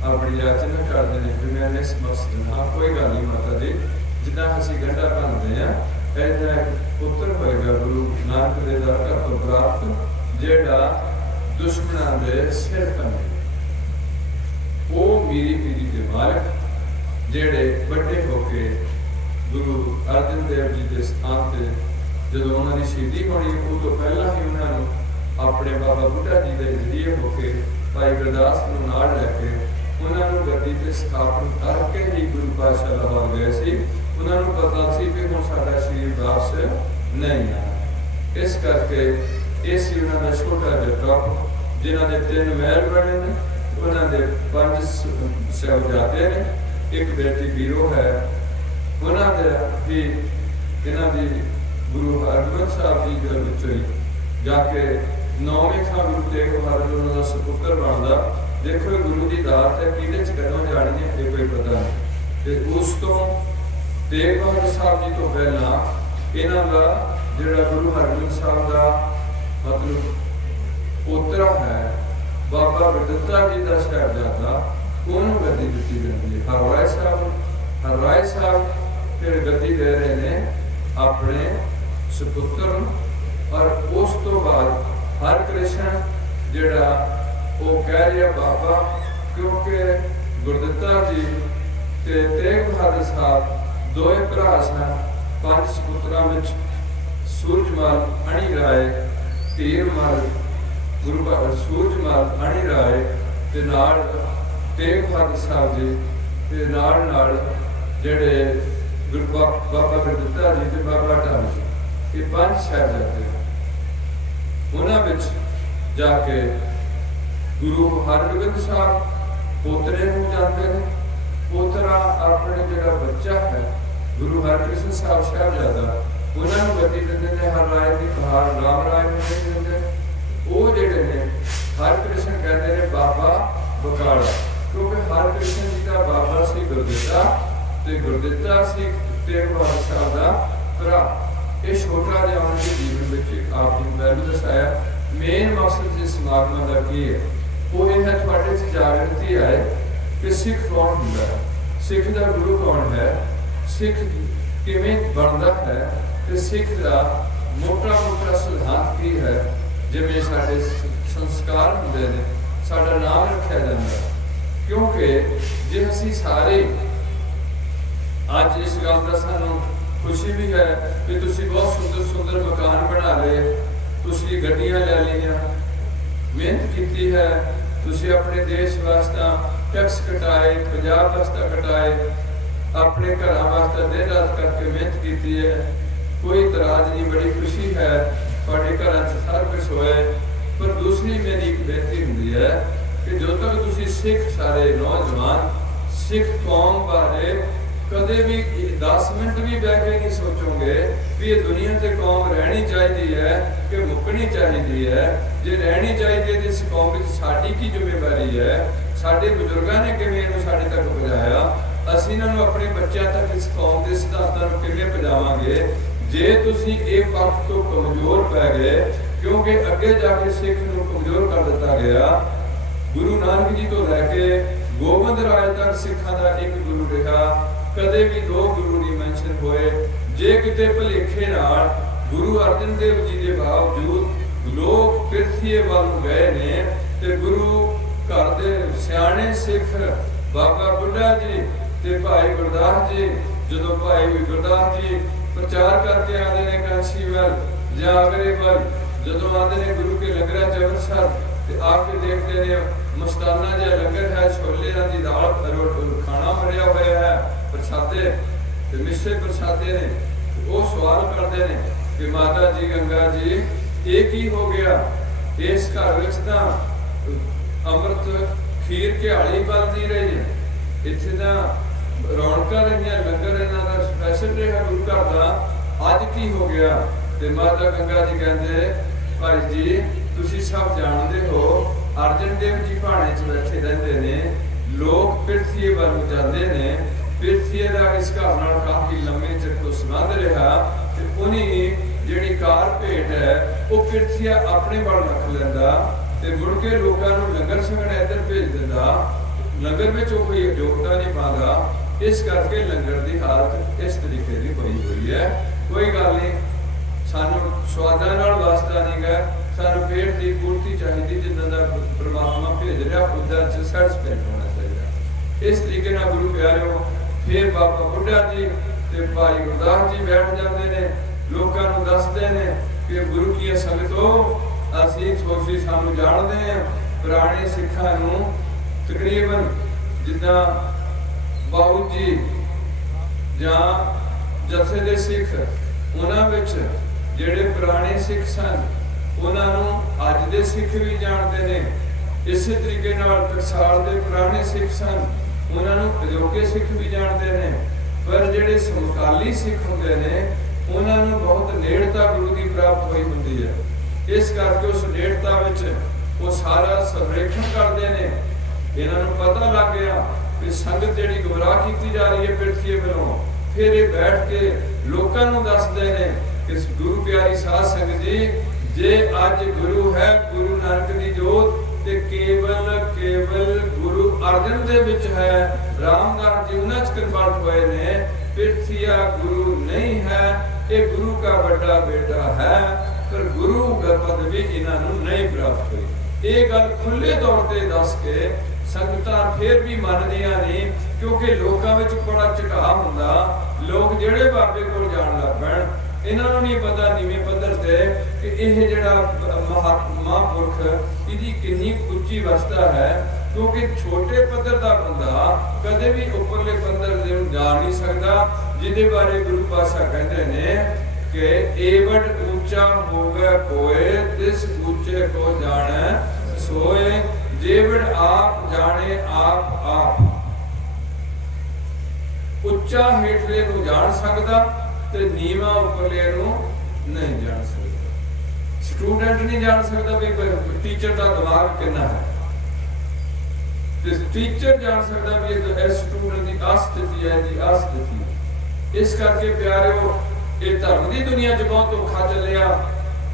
ਆਪਣੀ ਯਾਚਨਾ ਕਰਦੇ ਨੇ ਕਿ ਮੈਂ ਇਸ ਮਕਸਦ ਨਾਲ ਕੋਈ ਗੱਲ ਨਹੀਂ ਮਾਤਾ ਜੀ, ਜਿੱਦਾਂ ਅਸੀਂ ਗੰਢਾ ਭੰਨਦੇ ਹਾਂ ਇੱਦਾਂ ਪੁੱਤਰ ਹੋਏਗਾ ਗੁਰੂ ਨਾਨਕ ਦੇ ਦਰ ਘਰ ਤੋਂ ਪ੍ਰਾਪਤ, ਜਿਹੜਾ ਦੁਸ਼ਮਣਾਂ ਦੇ ਸਿਰ ਭੰਨੇ। ਉਹ ਮੀਰੀ ਪੀਰੀ ਦੇ ਮਾਲਕ ਜਿਹੜੇ ਵੱਡੇ ਹੋ ਕੇ ਗੁਰੂ ਅਰਜਨ ਦੇਵ ਜੀ ਦੇ ਸਥਾਨ ਤੇ ਜਦੋਂ ਉਹਨਾਂ ਦੀ ਸ਼ਹੀਦੀ ਹੋਣੀ, ਉਹ ਤੋਂ ਪਹਿਲਾਂ ਹੀ ਉਹਨਾਂ ਨੂੰ ਆਪਣੇ ਬਾਬਾ ਬੁੱਢਾ ਜੀ ਦੇ ਜਰੀਏ ਹੋ ਕੇ ਭਾਈ ਗੁਰਦਾਸ ਨੂੰ ਨਾਲ ਲੈ ਕੇ ਉਹਨਾਂ ਨੂੰ ਗੱਦੀ ਤੇ ਸਥਾਪਨ ਕਰਕੇ ਹੀ ਗੁਰੂ ਪਾਤਸ਼ਾਹ ਲਾਹੌਰ ਗਏ ਸੀ। ਉਹਨਾਂ ਨੂੰ ਪਤਾ ਸੀ ਕਿ ਹੁਣ ਸਾਡਾ ਸਰੀਰ ਵਾਪਸ ਨਹੀਂ ਆਉਣਾ। ਇਸ ਕਰਕੇ ਇਹ ਸੀ ਉਹਨਾਂ ਦਾ ਛੋਟਾ ਜਿਹਾ ਟੱਪ, ਜਿਨ੍ਹਾਂ ਦੇ 3 ਮਹਿਲ ਬਣੇ ਨੇ, ਉਹਨਾਂ ਦੇ 5 ਸਾਹਿਬਜ਼ਾਦੇ ਨੇ, ਇੱਕ ਬੇਟੀ ਬੀਰੋ ਹੈ। ਉਹਨਾਂ ਦੇ ਵੀ ਇਹਨਾਂ ਦੀ ਗੁਰੂ ਹਰਗੋਬਿੰਦ ਸਾਹਿਬ ਜੀ ਦੇ ਵਿੱਚੋਂ ਹੀ ਜਾ ਕੇ 9ਵੇਂ ਥਾਂ ਗੁਰੂ ਤੇਗ ਬਹਾਦਰ ਜੀ ਦਾ ਸਪੁੱਤਰ ਬਣਦਾ। ਦੇਖੋ ਗੁਰੂ ਦੀ ਦਾਤ ਹੈ, ਕਿਹਦੇ 'ਚ ਕਦੋਂ ਜਾਣੀ ਹੈ ਇਹ ਕੋਈ ਪਤਾ ਨਹੀਂ। ਤੇ ਉਸ ਤੋਂ ਤੇਗ ਬਹਾਦਰ ਸਾਹਿਬ ਜੀ ਤੋਂ ਪਹਿਲਾਂ ਇਹਨਾਂ ਦਾ ਜਿਹੜਾ ਗੁਰੂ ਹਰਗੋਬਿੰਦ ਸਾਹਿਬ ਦਾ ਮਤਲਬ ਪੋਤਰਾ ਹੈ ਬਾਬਾ ਗੁਰਦਿੱਤਾ ਜੀ ਦਾ ਸਾਹਿਬਜ਼ਾਦਾ, ਉਹਨੂੰ ਗੱਦੀ ਦਿੱਤੀ ਜਾਂਦੀ ਹੈ। ਹਰਰਾਏ ਸਾਹਿਬ ਫਿਰ ਗੱਦੀ ਦੇ ਰਹੇ ਨੇ ਆਪਣੇ ਸੁਪੁੱਤਰ ਨੂੰ। ਔਰ ਉਸ ਤੋਂ ਬਾਅਦ ਹਰਕ੍ਰਿਸ਼ਨ ਜਿਹੜਾ ਉਹ ਕਹਿ ਰਿਹਾ ਬਾਬਾ, ਕਿਉਂਕਿ ਗੁਰਦਿੱਤਾ ਜੀ ਤੇ ਤੇਗ ਬਹਾਦਰ ਸਾਹਿਬ ਦੋਏ ਭਰਾ ਸਨ। 5 ਸੁਪੁੱਤਰਾਂ ਵਿੱਚ ਸੂਰਜਮਲ, ਅਣੀ ਰਾਏ, ਧੀਰਮਲ, ਸੂਰਜਮਲ, ਅਣੀ ਰਾਏ ਤੇ ਨਾਲ ਤੇਗ ਬਹਾਦਰ ਸਾਹਿਬ ਜੀ ਤੇ ਨਾਲ ਜਿਹੜੇ ਬਾਬਾ ਗੁਰਦਿੱਤਾ ਜੀ ਤੇ ਬਾਬਾ ਅਟਲ ਜੀ, ਇਹ 5 ਸਾਹਿਬਜ਼ਾਦੇ। ਉਹਨਾਂ ਵਿੱਚ ਜਾ ਕੇ ਗੁਰੂ ਹਰਗੋਬਿੰਦ ਸਾਹਿਬ ਪੋਤਰੇ ਨੂੰ ਜਾਂਦੇ ਨੇ। ਪੋਤਰਾ ਆਪਣੇ ਜਿਹੜਾ ਬੱਚਾ ਹੈ ਗੁਰੂ ਹਰਕ੍ਰਿਸ਼ਨ ਸਾਹਿਬ ਸਾਹਿਬਜ਼ਾਦਾ, ਉਹਨਾਂ ਨੂੰ ਗੱਦੀ ਦਿੰਦੇ ਨੇ। ਹਰਰਾਏ ਦੀ ਰਾਮ ਰਾਏ ਨੂੰ ਨਹੀਂ ਦਿੰਦੇ। ਉਹ ਜਿਹੜੇ ਨੇ ਹਰਕ੍ਰਿਸ਼ਨ ਕਹਿੰਦੇ ਨੇ ਬਾਬਾ ਬਕਾਲਾ, ਕਿਉਂਕਿ ਹਰਕ੍ਰਿਸ਼ਨ ਜੀ ਦਾ ਬਾਬਾ ਸੀ ਗੁਰਦਿੱਤਾ ਤੇ ਗੁਰਦਿੱਤਾ ਸੀ ਤੇਗ ਬਹਾਦਰ ਸਾਹਿਬ ਦਾ ਭਰਾ। ਇਹ ਛੋਟਾ ਜਿਹਾ ਉਹਨਾਂ ਦੇ ਜੀਵਨ ਵਿੱਚ ਆਪ ਜੀ ਨੂੰ ਪਹਿਲਾਂ ਦੱਸਾਇਆ। ਮੇਨ ਮਕਸਦ ਇਸ ਸਮਾਗਮਾਂ ਦਾ ਕੀ ਹੈ? ਉਹ ਇਹ ਹੈ ਤੁਹਾਡੇ 'ਚ ਜਾਗਰਤੀ ਆਏ ਕਿ ਸਿੱਖ ਕੌਣ ਹੁੰਦਾ ਹੈ, ਸਿੱਖ ਦਾ ਗੁਰੂ ਕੌਣ ਹੈ, ਸਿੱਖ ਕਿਵੇਂ ਬਣਦਾ ਹੈ ਤੇ ਸਿੱਖ ਦਾ ਮੋਟਾ ਸਿਧਾਂਤ ਕੀ ਹੈ। ਜਿਵੇਂ ਸਾਡੇ ਸੰਸਕਾਰ ਹੁੰਦੇ ਨੇ, ਸਾਡਾ ਨਾਮ ਰੱਖਿਆ ਜਾਂਦਾ, ਕਿਉਂਕਿ ਜੇ ਅਸੀਂ ਸਾਰੇ ਅੱਜ ਇਸ ਗੱਲ ਦਾ ਸਾਨੂੰ ਖੁਸ਼ੀ ਵੀ ਹੈ ਕਿ ਤੁਸੀਂ ਬਹੁਤ ਸੁੰਦਰ ਮਕਾਨ ਬਣਾ ਲਏ, ਤੁਸੀਂ ਗੱਡੀਆਂ ਲੈ ਲਈਆਂ, ਮਿਹਨਤ ਕੀਤੀ ਹੈ, ਤੁਸੀਂ ਆਪਣੇ ਦੇਸ਼ ਵਾਸਤੇ ਟੈਕਸ ਕਟਾਏ, ਪੰਜਾਬ ਵਾਸਤੇ ਕਟਾਏ, ਆਪਣੇ ਘਰਾਂ ਵਾਸਤੇ ਦਿਨ ਰਾਤ ਕਰਕੇ ਮਿਹਨਤ ਕੀਤੀ ਹੈ। ਕੋਈ ਇਤਰਾਜ਼ ਨਹੀਂ, ਬੜੀ ਖੁਸ਼ੀ ਹੈ ਤੁਹਾਡੇ ਘਰਾਂ 'ਚ ਸਾਰਾ ਕੁਛ ਹੋਇਆ। ਪਰ ਦੂਸਰੀ ਮੇਰੀ ਇੱਕ ਬੇਨਤੀ ਹੁੰਦੀ ਹੈ ਕਿ ਜਦੋਂ ਤੱਕ ਤੁਸੀਂ ਸਿੱਖ ਸਾਰੇ ਨੌਜਵਾਨ ਸਿੱਖ ਕੌਮ ਬਾਰੇ ਕਦੇ ਵੀ 10 ਮਿੰਟ ਵੀ ਬਹਿ ਕੇ ਨਹੀਂ ਸੋਚੋਗੇ ਵੀ ਇਹ ਦੁਨੀਆ ਤੇ ਕੌਮ ਰਹਿਣੀ ਚਾਹੀਦੀ ਹੈ ਕਿ ਮੁੱਕਣੀ ਚਾਹੀਦੀ ਹੈ। ਜੇ ਰਹਿਣੀ ਚਾਹੀਦੀ ਹੈ ਤੇ ਇਸ ਕੌਮ ਵਿੱਚ ਸਾਡੀ ਕੀ ਜ਼ਿੰਮੇਵਾਰੀ ਹੈ, ਸਾਡੇ ਬਜ਼ੁਰਗਾਂ ਨੇ ਕਿਵੇਂ ਇਹਨੂੰ ਸਾਡੇ ਤੱਕ ਪਹੁੰਚਾਇਆ, ਅਸੀਂ ਇਹਨਾਂ ਨੂੰ ਆਪਣੇ ਬੱਚਿਆਂ ਤੱਕ ਇਸ ਕੌਮ ਦੇ ਸਿਧਾਂਤਾਂ ਨੂੰ ਕਿਵੇਂ ਪਹੁੰਚਾਵਾਂਗੇ। ਜੇ ਤੁਸੀਂ ਇਹ ਪੱਖ ਤੋਂ ਕਮਜ਼ੋਰ ਪੈ ਗਏ, ਕਿਉਂਕਿ ਅੱਗੇ ਜਾ ਕੇ ਸਿੱਖ ਨੂੰ ਕਮਜ਼ੋਰ ਕਰ ਦਿੱਤਾ ਗਿਆ। ਗੁਰੂ ਨਾਨਕ ਜੀ ਤੋਂ ਲੈ ਕੇ ਗੋਬਿੰਦ ਰਾਏ ਤੱਕ ਸਿੱਖਾਂ ਦਾ ਇੱਕ ਗੁਰੂ ਰਿਹਾ, ਕਦੇ ਵੀ 2 ਗੁਰੂ ਨਹੀਂ ਮੈਂਸ਼ਨ ਹੋਏ। ਜੇ ਕਿਤੇ ਭੁਲੇਖੇ ਨਾਲ ਗੁਰੂ ਅਰਜਨ ਦੇਵ ਜੀ ਦੇ ਬਾਵਜੂਦ ਲੋਕ ਪਿਰਥੀਏ ਵੱਲ ਗਏ ਨੇ ਤੇ ਗੁਰੂ ਘਰ ਦੇ ਸਿਆਣੇ ਸਿੱਖ ਬਾਬਾ ਬੁੱਢਾ ਜੀ ਤੇ ਭਾਈ ਗੁਰਦਾਸ ਜੀ, ਜਦੋਂ ਭਾਈ ਗੁਰਦਾਸ ਜੀ ਪ੍ਰਚਾਰ ਕਰਕੇ ਆਉਂਦੇ ਨੇ ਕਾਸ਼ੀ ਵੱਲ ਜਾਂ ਆਗਰੇ ਵੱਲ, ਜਦੋਂ ਆਉਂਦੇ ਨੇ ਗੁਰੂ ਕੇ ਲੰਗਰਾਂ ਚ ਅੰਮ੍ਰਿਤਸਰ ਤੇ ਆ ਕੇ ਦੇਖਦੇ ਨੇ ਮਸਤਾਨਾ ਜਿਹਾ ਲੰਗਰ ਹੈ, ਛੋਲਿਆਂ ਦੀ ਦਾਲ ਖਾਣਾ ਭਰਿਆ ਹੋਇਆ ਹੈ, ਪ੍ਰਸ਼ਾਦੇ ਤੇ ਮਿੱਸੇ ਪ੍ਰਸ਼ਾਦੇ ਨੇ। ਉਹ ਸਵਾਲ ਕਰਦੇ ਨੇ ਕਿ ਮਾਤਾ ਜੀ ਗੰਗਾ ਜੀ ਇਹ ਕੀ ਹੋ ਗਿਆ, ਇਸ ਘਰ ਵਿੱਚ ਤਾਂ ਅੰਮ੍ਰਿਤ ਖੀਰ ਘਿਆਲੀ ਬਣਦੀ ਰਹੀ ਹੈ, ਇੱਥੇ ਤਾਂ ਰੌਣਕਾਂ ਰਹੀਆਂ, ਲੰਗਰ ਇਹਨਾਂ ਦਾ ਸਪੈਸ਼ਲ ਰਿਹਾ ਗੁਰੂ ਘਰ ਦਾ, ਅੱਜ ਕੀ ਹੋ ਗਿਆ। ਤੇ ਮਾਤਾ ਗੰਗਾ ਜੀ ਕਹਿੰਦੇ ਭਾਈ ਜੀ ਤੁਸੀਂ ਸਭ ਜਾਣਦੇ ਹੋ ਅਰਜਨ ਦੇਵ ਜੀ ਭਾਣੇ 'ਚ ਬੈਠੇ ਰਹਿੰਦੇ ਨੇ, ਲੋਕ ਪਿਰਥੀਏ ਵੱਲ ਨੂੰ ਜਾਂਦੇ ਨੇ, ਪਿਰਥੀਏ ਦਾ ਇਸ ਘਰ ਨਾਲ ਕਾਫੀ ਲੰਮੇ ਚਿਰ ਤੋਂ ਸੰਬੰਧ ਰਿਹਾ ਤੇ ਉਹਨੀ ਜਿਹੜੀ ਕਾਰ ਭੇਟ ਹੈ ਉਹ ਪਿਰਥੀਆ ਆਪਣੇ ਵੱਲ ਰੱਖ ਲੈਂਦਾ ਤੇ ਮੁੜ ਕੇ ਲੋਕਾਂ ਨੂੰ ਲੰਗਰ ਛਕਣ ਇੱਧਰ ਭੇਜ ਦਿੰਦਾ। ਲੰਗਰ ਵਿੱਚ ਉਹ ਕੋਈ ਯੋਗਤਾ ਨਹੀਂ ਪਾਉਂਦਾ, ਇਸ ਕਰਕੇ ਲੰਗਰ ਦੀ ਹਾਲਤ ਇਸ ਤਰੀਕੇ ਦੀ ਹੋਈ ਹੈ। ਕੋਈ ਗੱਲ ਨਹੀਂ, ਸਾਨੂੰ ਸਵਾਦਾਂ ਨਾਲ ਵਾਸਤਾ ਨਹੀਂ ਗਾ, ਸਾਨੂੰ ਪੇਟ ਦੀ ਪੂਰਤੀ ਚਾਹੀਦੀ, ਜਿੰਨਾਂ ਦਾ ਪ੍ਰਮਾਤਮਾ ਭੇਜ ਰਿਹਾ ਉਹਦਾ ਚ ਸੈਟੀਸਫਾਈਡ ਹੋਣਾ ਚਾਹੀਦਾ। ਇਸ ਤਰੀਕੇ ਨਾਲ ਗੁਰੂ ਪਿਆਰਿਓ ਫਿਰ ਬਾਬਾ ਬੁੱਢਾ ਜੀ ਤੇ ਭਾਈ ਗੁਰਦਾਸ ਜੀ ਬੈਠ ਜਾਂਦੇ ਨੇ, ਲੋਕਾਂ ਨੂੰ ਦੱਸਦੇ ਨੇ ਕਿ ਗੁਰੂ ਕੀ ਸੰਗਤੋ ਅਸੀਂ ਸੋਚੀ ਸਾਨੂੰ ਜਾਣਦੇ ਹਾਂ ਪੁਰਾਣੇ ਸਿੱਖਾਂ ਨੂੰ, ਤਕਰੀਬਨ ਜਿੱਦਾਂ ਬਾਊ ਜੀ ਜਾਂ ਜਥੇ ਦੇ ਸਿੱਖ, ਉਹਨਾਂ ਵਿੱਚ ਜਿਹੜੇ ਪੁਰਾਣੇ ਸਿੱਖ ਸਨ ਉਹਨਾਂ ਨੂੰ ਅੱਜ ਦੇ ਸਿੱਖ ਵੀ ਜਾਣਦੇ ਨੇ। ਇਸੇ ਤਰੀਕੇ ਨਾਲ ਟਕਸਾਲ ਦੇ ਪੁਰਾਣੇ ਸਿੱਖ ਸਨ, ਉਹਨਾਂ ਨੂੰ ਅਜੋਕੇ ਸਿੱਖ ਵੀ ਜਾਣਦੇ ਨੇ। ਪਰ ਜਿਹੜੇ ਸਮਕਾਲੀ ਸਿੱਖ ਹੁੰਦੇ ਨੇ ਉਹਨਾਂ ਨੂੰ ਬਹੁਤ ਨੇੜਤਾ ਗੁਰੂ ਦੀ ਪ੍ਰਾਪਤ ਹੋਈ ਹੁੰਦੀ ਹੈ। ਇਸ ਕਰਕੇ ਉਸ ਨੇੜਤਾ ਵਿੱਚ ਉਹ ਸਾਰਾ ਸਰਵੇਖਣ ਕਰਦੇ ਨੇ। ਇਹਨਾਂ ਨੂੰ ਪਤਾ ਲੱਗ ਗਿਆ ਕਿ ਸੰਗਤ ਜਿਹੜੀ ਗੁੰਮਰਾਹ ਕੀਤੀ ਜਾ ਰਹੀ ਹੈ ਪਿਰਥੀਏ ਵੱਲੋਂ, ਫਿਰ ਇਹ ਬੈਠ ਕੇ ਲੋਕਾਂ ਨੂੰ ਦੱਸਦੇ ਨੇ ਕਿ ਗੁਰੂ ਪਿਆਰੀ ਸਾਧ ਸੰਗਤ ਜੀ, ਜੇ ਅੱਜ ਗੁਰੂ ਹੈ ਗੁਰੂ ਨਾਨਕ ਦੀ ਜੋਤ ਤੇ ਕੇਵਲ ਗੁਰੂ ਅਰਜਨ ਦੇ ਵਿੱਚ ਹੈ, ਰਾਮਦਾਸ ਜੀ ਉਹਨਾਂ ਚ ਕਨਵਰਟ ਹੋਏ ਨੇ। ਪਿਰਥੀਆ ਗੁਰੂ ਨਹੀਂ ਹੈ, ਇਹ ਗੁਰੂ ਦਾ ਵੱਡਾ ਬੇਟਾ ਹੈ, ਪਰ ਗੁਰੂ ਦਾ ਪਦਵੀ ਇਹਨਾਂ ਨੂੰ ਨਹੀਂ ਪ੍ਰਾਪਤ ਹੋਈ। ਇਹ ਗੱਲ ਖੁੱਲੇ ਤੌਰ ਤੇ ਦੱਸ ਕੇ ਸੰਗਤਾਂ ਫਿਰ ਵੀ ਮੰਨਦੀਆਂ ਨਹੀਂ, ਕਿਉਂਕਿ ਲੋਕਾਂ ਵਿੱਚ ਬੜਾ ਝਟਾ ਹੁੰਦਾ। ਲੋਕ ਜਿਹੜੇ ਬਾਬੇ ਕੋਲ ਜਾਣ ਲੱਗ ਪੈਣ, ਇਹਨਾਂ ਨੂੰ ਨਹੀਂ ਪਤਾ ਨੀਵੇਂ ਪੱਧਰ ਤੇ ਕਿ ਇਹ ਜਿਹੜਾ ਮਹਾਂਪੁਰਖ ਇਹਦੀ ਕਿੰਨੀ ਉੱਚੀ ਅਵਸਥਾ ਹੈ। ਕਿਉਂਕਿ ਛੋਟੇ ਪੱਧਰ ਦਾ ਬੰਦਾ ਕਦੇ ਵੀ ਉੱਪਰਲੇ ਪੱਧਰ ਦੇ ਨੂੰ ਜਾ ਨਹੀਂ ਸਕਦਾ, ਜਿਹਦੇ ਬਾਰੇ ਗੁਰੂ ਪਾਤਸ਼ਾਹ ਕਹਿੰਦੇ ਨੇ ਕਿ ਏਵਡ ਉੱਚਾ ਹੋਵੇ ਕੋਏ ਤਿਸ ਉੱਚੇ ਕੋ ਜਾਣੈ ਸੋਏ, ਜੇਵੜ ਆਪ ਜਾਣੇ ਆਪ। ਉੱਚਾ ਹੇਠਲੇ ਨੂੰ ਜਾਣ ਸਕਦਾ ਤੇ ਨੀਵਾਂ ਉੱਪਰਲੇ ਨੂੰ ਨਹੀਂ ਜਾਣ ਸਕਦਾ। ਸਟੂਡੈਂਟ ਨਹੀਂ ਜਾਣ ਸਕਦਾ ਵੀ ਟੀਚਰ ਦਾ ਦਿਮਾਗ ਕਿੰਨਾ ਹੈ, ਤੇ ਟੀਚਰ ਜਾਣ ਸਕਦਾ ਵੀ ਇਹ ਸਟੂਡੈਂਟ ਦੀ ਅਸਥਿਤੀ ਹੈ ਜੀ ਅਸਥਿਤੀ। ਇਸ ਕਰਕੇ ਪਿਆਰਿਓ ਇਹ ਧਰਮ ਦੀ ਦੁਨੀਆ 'ਚ ਬਹੁਤ ਧੋਖਾ ਚੱਲਿਆ।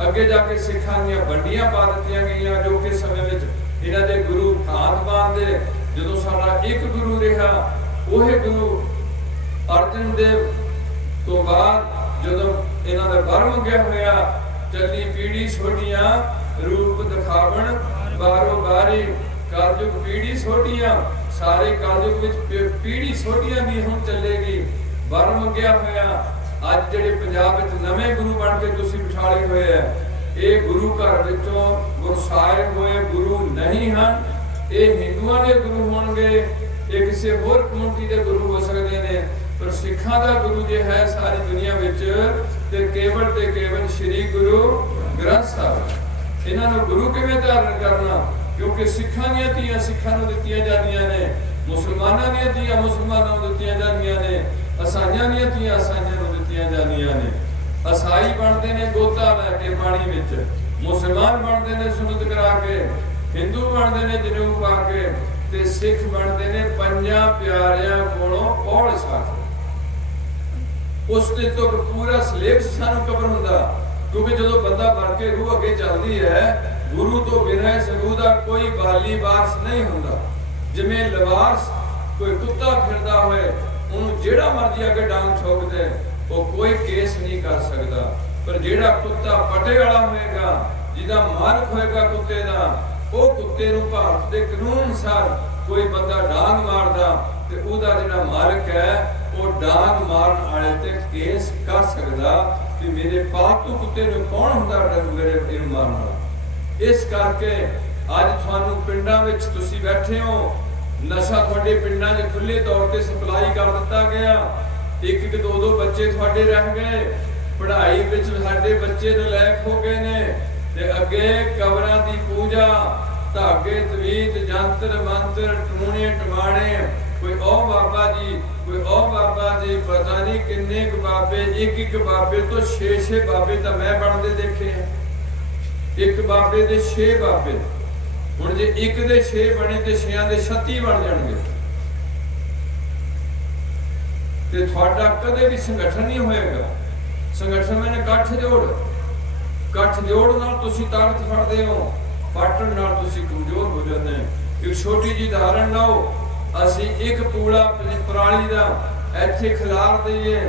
ਅੱਗੇ ਜਾ ਕੇ ਸਿੱਖਾਂ ਦੀਆਂ ਵੰਡੀਆਂ ਪਾ ਦਿੱਤੀਆਂ ਗਈਆਂ, ਜੋ ਕਿ ਸਮੇਂ ਵਿੱਚ ਇਹਨਾਂ ਦੇ ਗੁਰੂ ਖਾਨਦਾਨ ਦੇ ਜਦੋਂ ਸਾਡਾ ਇੱਕ ਗੁਰੂ ਰਿਹਾ, ਉਹ ਗੁਰੂ ਅਰਜਨ ਦੇਵ ਤੋਂ ਬਾਅਦ ਜਦੋਂ ਇਹਨਾਂ ਦਾ ਬਰਮ ਗਿਆ ਹੋਇਆ, ਚੱਲੀ ਪੀੜੀ ਛੋਟੀਆਂ ਰੂਪ ਦਿਖਾਵਣ ਬਾਰੋ ਬਾਰੀ, ਕਲਯੁਗ ਪੀੜੀ ਛੋਟੀਆਂ, ਸਾਰੇ ਕਲਯੁਗ ਵਿੱਚ ਪੀੜੀ ਛੋਟੀਆਂ ਵੀ ਹੁਣ ਚੱਲੇਗੀ। ਬਰਮ ਗਿਆ ਹੋਇਆ, ਅੱਜ ਜਿਹੜੇ ਪੰਜਾਬ ਵਿੱਚ ਨਵੇਂ ਗੁਰੂ ਬਣ ਕੇ ਤੁਸੀਂ ਬਿਠਾਲੇ ਹੋਏ ਆ, ये गुरु घर विचों गुरसाए हुए गुरु नहीं हैं। ये हिंदुओं के गुरु होंगे, ये किसी होर कम्युनिटी के गुरु हो सकते हैं, पर सिखा का गुरु जो है सारी दुनिया विच ते केवल श्री गुरु ग्रंथ साहिब। इन्हों गुरु किवें धारण करना, क्योंकि सिखा दी धीआं सिखां नूं दित्तियां जांदियां ने, मुसलमानां दी धीआं मुसलमानां नूं दित्तियां जांदियां ने, ईसाइयां दी धीआं ईसाइयां नूं दित्तियां जांदियां ने। ईसाई बनते ने गोता लैके पानी विच, मुसलमान बनते ने सुनत करा के, हिंदू बनते ने जनेऊ पा के, ते सिख बनते ने पंजां प्यारियां कोलों पौड़ छा के। उस दिन तो पूरा सिलेबस सानू कवर हुंदा, क्योंकि जो बंदा मर के रूह अगे चलती है, गुरु तो बिना इस रूह का कोई बाली वारस नहीं हुंदा। जिवें लवारस कोई कुत्ता फिरदा होए, उन्होंने जेड़ा मर्जी अगे डांग ठोक दे, वो कोई केस नहीं कर सकता। पर जेड़ा कुत्ता पटे वाला होएगा, जिदा मालक होएगा कुत्ते का, वो कुत्ते नूं भारत के कानून अनुसार कोई बंदा डांग मारदा ते उहदा जिहड़ा मालक है वो डांग मारन वाले ते केस कर सकदा कि मेरे पालतू कुत्ते नूं कौन हुंदा मेरे इहनूं मारन वाला। इस करके अज तुहानूं पिंडां विच तुसीं बैठे हो, नशा तुहाडे पिंडां 'च खुले तौर ते सप्लाई कर दिता गया। एक दो बच्चे तुहाडे रह गए, पढ़ाई विच साडे बच्चे नलायक हो गए ने, ते अगे कबरां दी पूजा, धागे तवीत जंतर मंत्र टूणे टमाणे, कोई ओ बाबा जी, कोई ओ बाबा जी, पता नहीं किन्ने क बाबे, एक बाबे तो 6 बाबे तो मैं बनते देखे हैं। एक बाबे दे 6 बाबे, हुण जे एक दे 6 बने ते 6 दे 36 बन जाणगे। ते तुहाडा कदे भी संगठन नहीं होएगा। संगठन मैंने कठ जोड़ नाल तुसीं ताकत फड़दे हो, पाटन नाल तुसीं कमजोर हो जांदे हो। एक छोटी जी उदाहरण लाओ, असीं एक पूड़ा पराली दा इत्थे खिलार दईए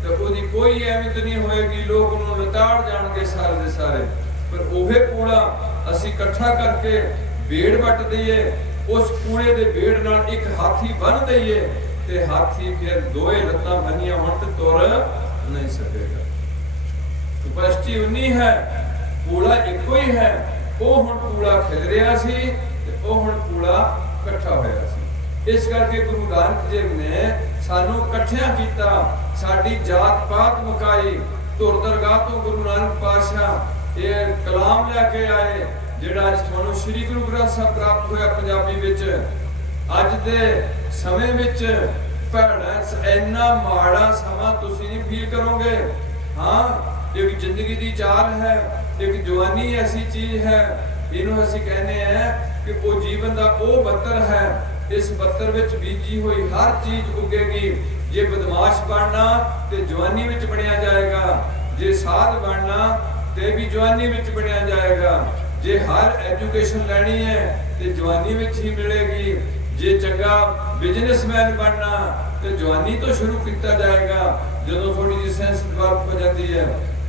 ते ओहदी कोई अहमियत नहीं होएगी, लोग उन्होंने लताड़ जाणगे सारे दे सारे। पर ओहे कूड़ा असीं इकट्ठा करके बेड़ वट दईए, उस कूड़े दे बेड़ नाल एक हाथी बन दईए ते हाथी फिर दोए लत्तां बनियां होण ते तुर नहीं सकेगा। कैपेसिटी उन्नी है, कूड़ा इको ही है। वो हुण कूड़ा खिलरिया सी ते वो हुण कूड़ा इकट्ठा होया सी। इस करके गुरु नानक देव ने सानू इकट्ठियां कीता, साडी जात पात मुकाई। धुर दरगाह तो गुरु नानक पातशाह ये कलाम लैके आए, जिहड़ा अज तुहानू श्री गुरु ग्रंथ साहिब प्राप्त होया पंजाबी विच। अज दे समय विच भैड़ा इन्ना माड़ा समा तुसीं नहीं फील करोगे। हाँ, एक जिंदगी की चाल है, एक जवानी ऐसी चीज है, इन्हों असीं कहने हैं कि वो जीवन का वो बत्तर है। इस बत्तर विच बीजी हुई हर चीज उगेगी। जे बदमाश बनना तो जवानी विच बनिया जाएगा, जे साध बनना तो भी जवानी विच बनिया जाएगा, जे हर एजुकेशन लैनी है तो जवानी विच ही मिलेगी, जे चंगा बिजनेसमैन बनना तो जवानी तो शुरू किया जाएगा जो थोड़ी जी सेंस डेवलप हो जाती है।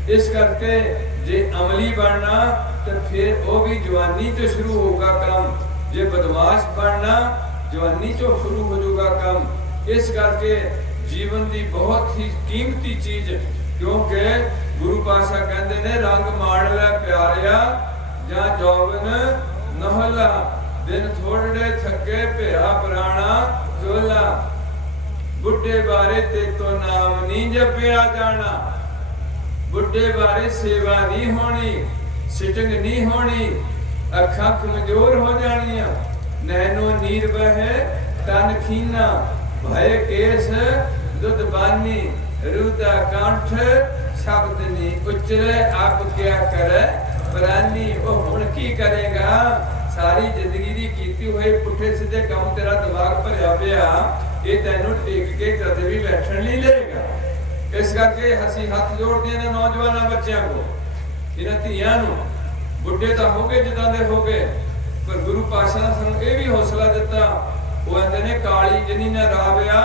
इस करके जे अमली बनना तो फिर वो भी जवानी तो शुरू होगा काम, जे बदमाश बनना जवानी तो शुरू हो जाएगा काम। इस करके जीवन की बहुत ही कीमती चीज, क्योंकि गुरु पातशाह कहते ने रंग माण लै प्यारिया जां जौवन नहला, दिन थोड़े थके भेड़ा पुराना चोला, बुढ़े बारे ते तो नाम नहीं जपिया जाना, बुढ़े बारे सेवा नहीं होनी, सिटिंग नहीं होनी, अखा कमजोर हो जानिया, नैनो नीर बहे तन खीना, भय केस दुध बानी, रुदा कंठ शब्द नी उचरे, आप क्या करे प्राणी। वो हुण की करेगा, सारी जिंदगी दी कीती हुई पुठे सीधे काम तेरा दिमाग भरिया पिया, ये तैनूं टेक के कदे भी बैठण नहीं लेगा। इस करके असीं हथ जोड़दे ने नौजवान बच्चों को, इन्हां धीआं नूं, बुढ़े तो हो गए जिद्दां दे हो गए, पर गुरु पातशाह ने सानूं ये भी हौसला दिता। वो आंदे ने काली जिनी ने राविया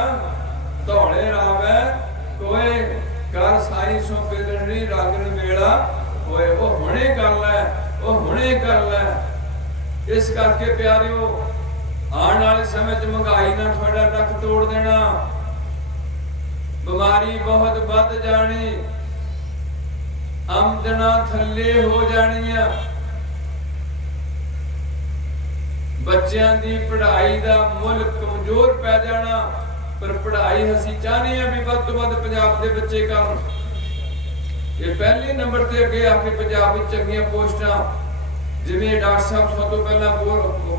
धौले रावै कोई कर साई सो पिलणी रागन मेला होए, वो हुणे कर लै, वो हुणे कर लै। इस करके प्यारिओ आने वाले समय च महंगाई ना थोड़ा रख तोड़ देना, बीमारी बहुत बढ़ जानी, आमदना थल्ले हो जानियां, बच्चों की पढ़ाई का मुल कमजोर पै जाना। पर पढ़ाई असीं चाहते हैं भी वध तो वध पंजाब के बच्चे करन। ये पहले नंबर से अगे आके पंजाब में चंगियां पोस्टां, जिवें डॉक्टर साहब सब तो पहला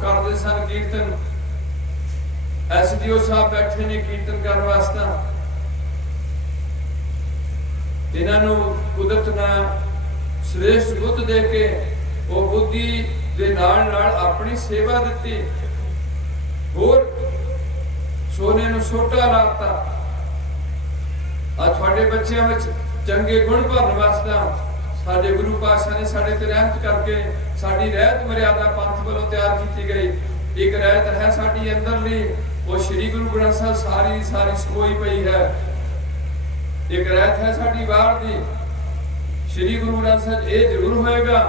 करते सन कीर्तन, SDO साहब बैठे ने कीर्तन करने वास्ते। इन्हों कुदरत ने श्रेष्ठ बुद्ध दे के वो बुद्धि दे नाल नाल अपनी सेवा दी, होर सोने नूं सोटा लाता। थोड़े बच्चों में चंगे गुण भरन वास्ते साडे गुरु पातशाह ने साडे ते रहमत करके साडी रहत मर्यादा पंथ वालों तैयार की गई। एक रहत है साडी अंदरली, वो श्री गुरु ग्रंथ साहब सारी सारी समोई पई है। एक रहत है साडी बाहर दी, श्री गुरु ग्रंथ साहब ये जरूर होएगा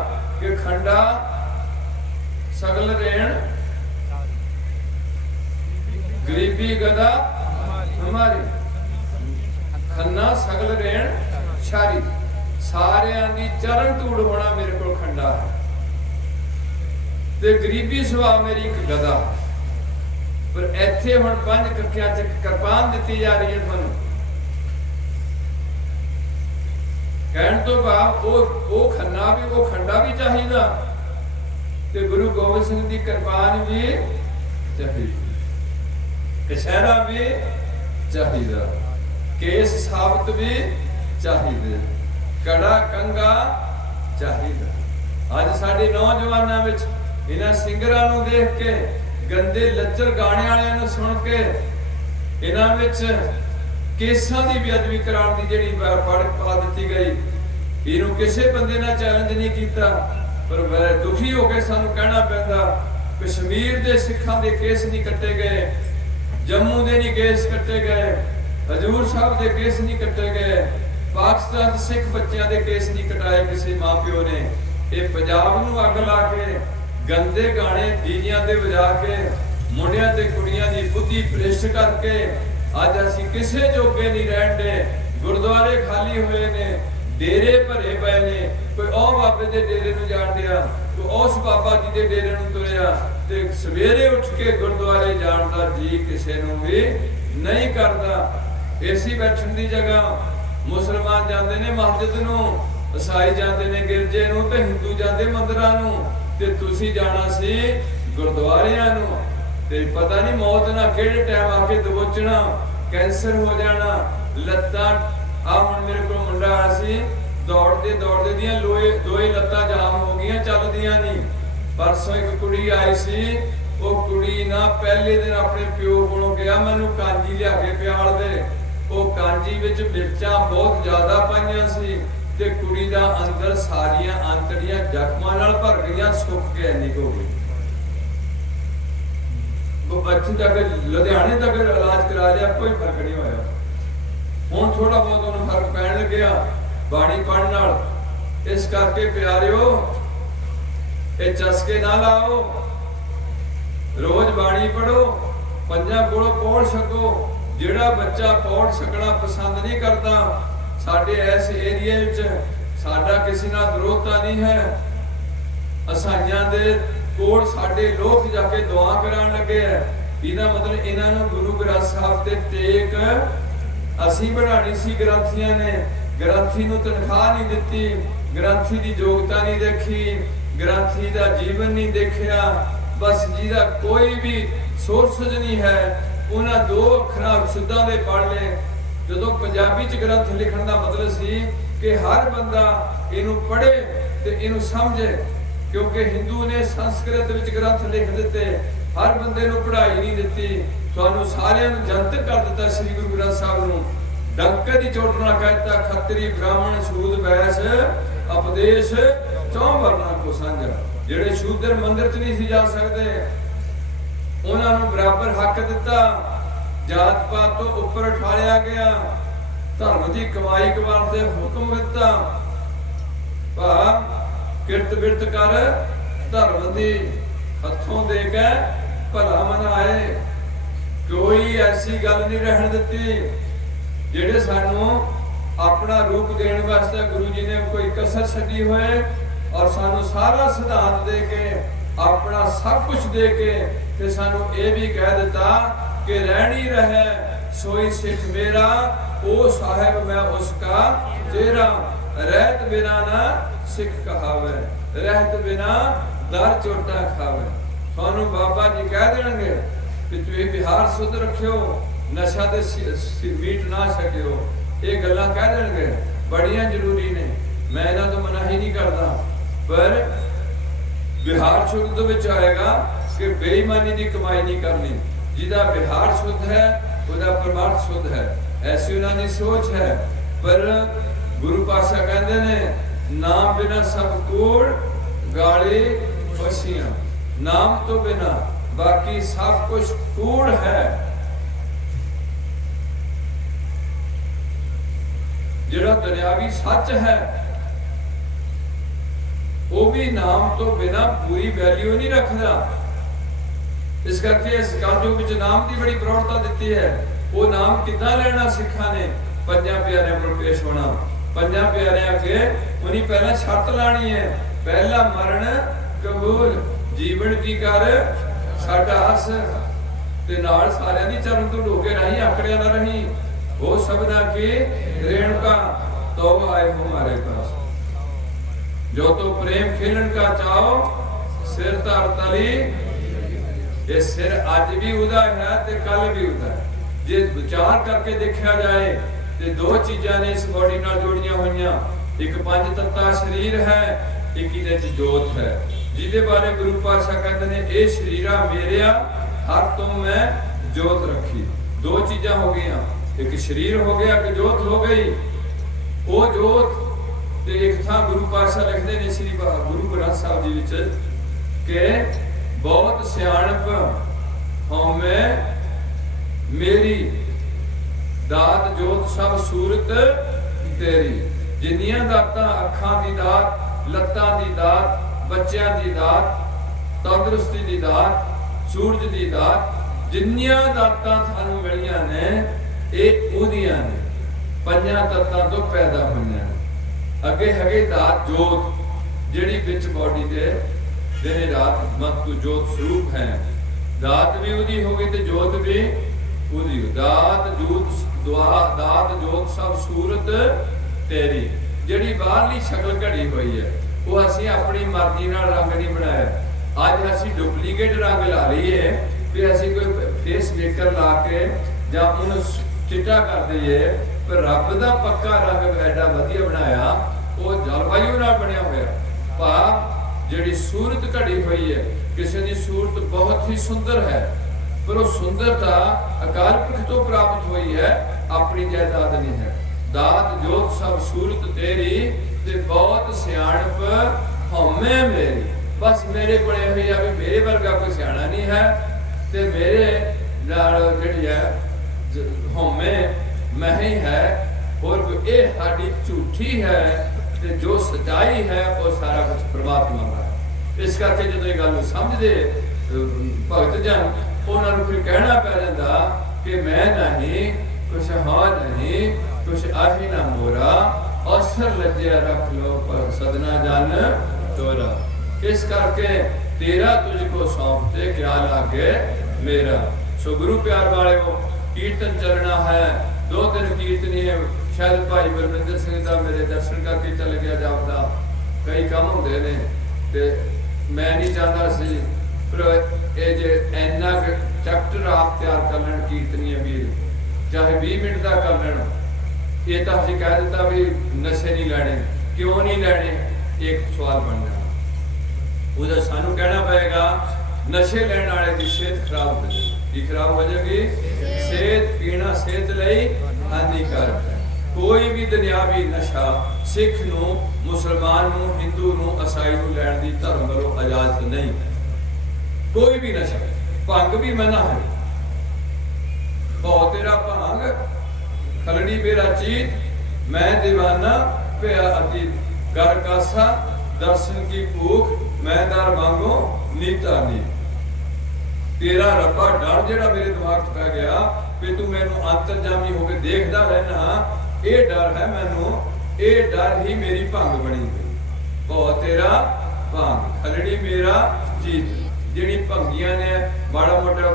कि खंडा सगल रेण गरीबी गदा हमारी, खन्ना सगल रेण शारी, सारियां दी चरण धूड़ होना मेरे को खंडा है, ते गरीबी सुभा मेरी एक गदा। पर इत्थे हुण 5 कक्कियां च किरपान दित्ती जा रही है तुहानूं। कहण तो भाव वो खन्ना भी वो खंडा भी चाहिदा, ते गुरु गोबिंद सिंह दी किरपान भी चाहिदी, कशहरा भी चाहिदा, केस साबत भी चाहिए, कड़ा कंगा चाहिए। अज साडे नौजवानों विच इन्हां सिंगरां नूं देख के, गंदे लच्चर गाने वालियां नूं सुन के, इन्हां विच केसां दी बेअदबी कराउण दी जिहड़ी पड़ पा दित्ती गई। इहनूं किसी बंदे ने चैलेंज नहीं कीता, पर बड़े दुखी हो के सानूं कहना पैंदा। कश्मीर दे सिखां दे केस नहीं कट्टे गए, जम्मू दे नहीं केस कट्टे गए, हजूर साहब दे केस नहीं कट्टे गए, पाकिस्तान सिख बच्चों के केस नहीं कटाए किसी माँ प्यो ने। ये पंजाब नूं अग ला के गंदे गाने डीजियां दे वजा के मुंडियां ते कुड़ियां दी बुद्धि भ्रिष्ट करके अज असीं किसे जोगे नहीं रहण दे। गुरुद्वारे खाली हुए ने, डेरे भरे पए ने, कोई ओ बाबे दे डेरे नूं जाण दिया, कोई उस बाबा जी दे डेरे नूं तुरिया, ते सवेरे उठ के गुरुद्वारे जाण दा जी किसे नूं भी नहीं करदा। एसी बैठण दी जगह मुसलमान जाते ने मस्जिद नूं, ईसाई जाते ने गिरजे नूं, ते हिंदू जाते मंदिरां नूं, ते तुसीं जाना सी गुरुद्वारियां नूं। ते पता नहीं मौत ना किहड़े टाइम आके दबोचना, कैंसर हो जाना, लत्तां। आ हुण मेरे कोल मुंडा आया सी, दौड़दे दौड़दे दियां दोए लत्तां जाम हो गईयां, चलदियां नहीं। परसों एक कुड़ी आई सी, वो कुड़ी ना पहले दिन अपने प्यो कोलों गया, मैनूं कांजी लिया के प्याल दे। वो कांजी विच मिर्चां बहुत ज्यादा पाईयां सी, ते कुड़ी दा अंदर सारियां आंतड़ियां जख्मां नाल भर गईयां, सुक के इन्नी हो गई। वो बच्ची तक लुधियाने तक इलाज करा लिया, कोई फर्क नहीं होया। हुण थोड़ा बहुत उन्हें फर्क पैण लग्या बाणी पढ़न नाल। इस करके प्यारिओ ये चस्के ना लाओ, रोज बाणी पढ़ो, पंजां कोलों पढ़ सको। जिहड़ा बच्चा पढ़ सकना पसंद नहीं करता, साडे इस एरिया विच साडा किसी नाल विरोधता नहीं है। ईसाइयां दे कोल साडे लोग जाके दुआ करान लगे है, इहदा मतलब इन्हां नूं गुरु ग्रंथ साहिब ते टेक असीं बढ़ाणी सी। ग्रंथियां ने ग्रंथी नूं तनख्वाह नहीं दित्ती, ग्रंथी दी योग्यता नहीं देखी, ग्रंथी दा जीवन नहीं देखिया। बस जिहदा कोई भी सोर्स नहीं है, उन्हां 2 अखरां सिद्धां दे पढ़ ले। जदों पंजाबी च ग्रंथ लिखण दा मतलब सी कि हर बंदा इहनूं पढ़े ते इहनूं समझे, क्योंकि हिंदू ने संस्कृत विच ग्रंथ लिख दिते, हर बंदे नूं पढ़ाई नहीं दित्ती। तुहानूं सारिआं नूं जनतक कर दित्ता श्री गुरु ग्रंथ साहिब नूं, डंके दी चोट नाल कहता, खत्तरी ब्राह्मण शूद बैस उपदेश 4 वर्णां को सांझा। जिहड़े शूदर मंदिर च नहीं सी जा सकदे, उन्हां नूं बराबर हक दिता, जात पात तो उपर उठाया गया, धर्म की कमाई कमाण ते हुक्म दिता। किरत बिरत कर धर्म दी हथों दे के भला मनाए। कोई ऐसी गल नहीं रहन दित्ती जिहड़े सानू अपना रूप देने वास्ते गुरु जी ने कोई कसर छड्डी होए और सानू सारा सिद्धांत दे के अपना सब कुछ दे के ते सानू ये भी कह दिता कि रहनी रहे सोई सिख मेरा, ओ साहेब मैं उसका तेरा। रहत बिना ना सिख कहावे, रहत बिना दर चोटा खावे। थानू बाबा जी कह देंगे कि तुम बिहार शुद्ध रखियो, नशा दे मीट ना सकियो, ये गल्लां कह देंगे बड़ियां जरूरी ने। मैं इन्हां तो मनाही नहीं करता, पर बिहार शुद्ध विच आएगा कि बेईमानी की कमाई नहीं करनी। जिहदा बिहार शुद्ध है उहदा परमार्थ शुद्ध है, ऐसी उन्हां दी सोच है। पर गुरु पातशाह कहते ने नाम बिना सब कूड़ गाली फसियां, नाम तो बिना बाकी सब कुछ कूड़ है। जिहड़ा दुनियावी सच है वो भी नाम तो बिना पूरी वैल्यू नहीं रखता। इस करके इस काजू विच नाम की बड़ी प्रौढ़ता दी है। वो नाम कितना लेना सिखा ने पंजा प्यारिਆਂ पर पेश होना। पंजा प्यारिਆਂ अगे उन्हीं पहला शर्त लानी है, पहला मरण कबूल जीवन की कर साडा हस ते नाल सारियां दी चरण तो ढोके रही आकड़िया ना रही। वो सबना की रेणुका तो आए हमारे पास, जो तो प्रेम खेलन का चाहो सिर धर तली। ये सिर अज भी उदा है ते कल भी उदा है। जे विचार करके देखा जाए तो दो चीज़ां ने इस बॉडी नाल जोड़ियां होईयां, एक पंज तत्ता शरीर है, एक इहदे च जोत है, जिहदे बारे गुरु पातशाह कहते ने ए शरीरा मेरिया हर तुम मैं जोत रखी। दो चीज़ां हो गईयां, एक शरीर हो गया, एक जोत हो गई। वो जोत ते एक था गुरु पातशाह लिखते ने श्री गुरु ग्रंथ साहब जी विच कि बहुत सियाणप हौमे मेरी दात जोत सब सूरत तेरी। जिन्नियां दातां अखां दी दात, लत्तां दी दात, बच्चों की दात, तंदुरुस्ती की दात, सूरज की दात, जिन्नियां दातां थानू मिलियां ने ये उहदियां ने, पंजां तत्तां तो पैदा होईयां ने। अगे हैगे दात जोत जिहड़ी विच बॉडी दे दिन रात मत जोत स्वरूप है। दात भी उहदी हो गई ते जोत भी उहदी। दात जोत दात जोत सब सूरत तेरी। जिहड़ी बाहरली शक्ल घड़ी हुई है वो असीं अपनी मर्जी नाल रंग नहीं बनाया। अज असीं डुप्लीकेट रंग ला लईए कि असीं कोई फेस मेकर ला के जां उहनूं चिट्टा कर दईए, पर रब दा पक्का रंग एडा वधिया बनाया वो जलवायु नाल बनया होया। भाव जिहड़ी सूरत घड़ी हुई है, किसी की सूरत बहुत ही सुंदर है, पर वो सुंदरता अकाल पुरख तो प्राप्त हुई है, अपनी जायदाद नहीं है। दात जोत सब सूरत तेरी ते बहुत सियाणप हौमे मेरी। बस मेरे को मेरे वर्गा कोई सियाणा नहीं है, ते मेरे नाल जिहड़ी है हौमे मैं ही है, और ये साडी झूठी है ते जो सच्चाई है वो सारा कुछ परमात्मा का है। इस करके जो ये गल समझते भगत जन उन्होंने फिर कहना पै जाता कि मैं नहीं कुछ हाँ नहीं कुछ आही ना मोरा, अवसर लज्जा रख लो पर सदना जान तोरा। इस करके तेरा तुझको सौंपते क्या लागे मेरा। सो गुरु प्यार वाले को कीर्तन चलना है, 2-3 कीर्तनी है। शायद भाई बलविंदर सिंह का मेरे दर्शन करके चल गया जापदा, कई काम होंगे ने ते मैं नहीं चाहता सी, पर ये जे इन्ना चैप्टर आप तैयार कर लैन कीर्तनी वीर, चाहे 20 मिनट का कर लैन। ये तो असीं कह दिता भी नशे नहीं लैने, क्यों नहीं लैने, एक सवाल बन जाए। उधर सानू कहना पड़ेगा नशे लैण वाले की सेहत खराब हो जाएगी। की खराब हो जाएगी? सेहत पीना सेहत लई हानिकारक है। कोई भी दुनियावी नशा सिख नूं, मुसलमान नूं, हिंदू नूं, ईसाई नूं लैण दी धर्म वालों इजाजत नहीं। कोई भी नशा, भंग भी मना है। भौ तेरा भांग खलड़ी मेरा चीत, मैं दीवाना पिया अतीत, कर कासा दर्शन की भूख, मैं दर मांगो नीता नी। तेरा रब्बा डर जिहड़ा मेरे दिमाग च पै गया भी तू मैनू अंतरजामी होके देखदा रहना ये डर है मैनू, ये डर ही मेरी भंग बनी हुई। बहुत तेरा भंग खलड़ी मेरा जीत। जिहड़ी भंगियां ने माड़ा मोटा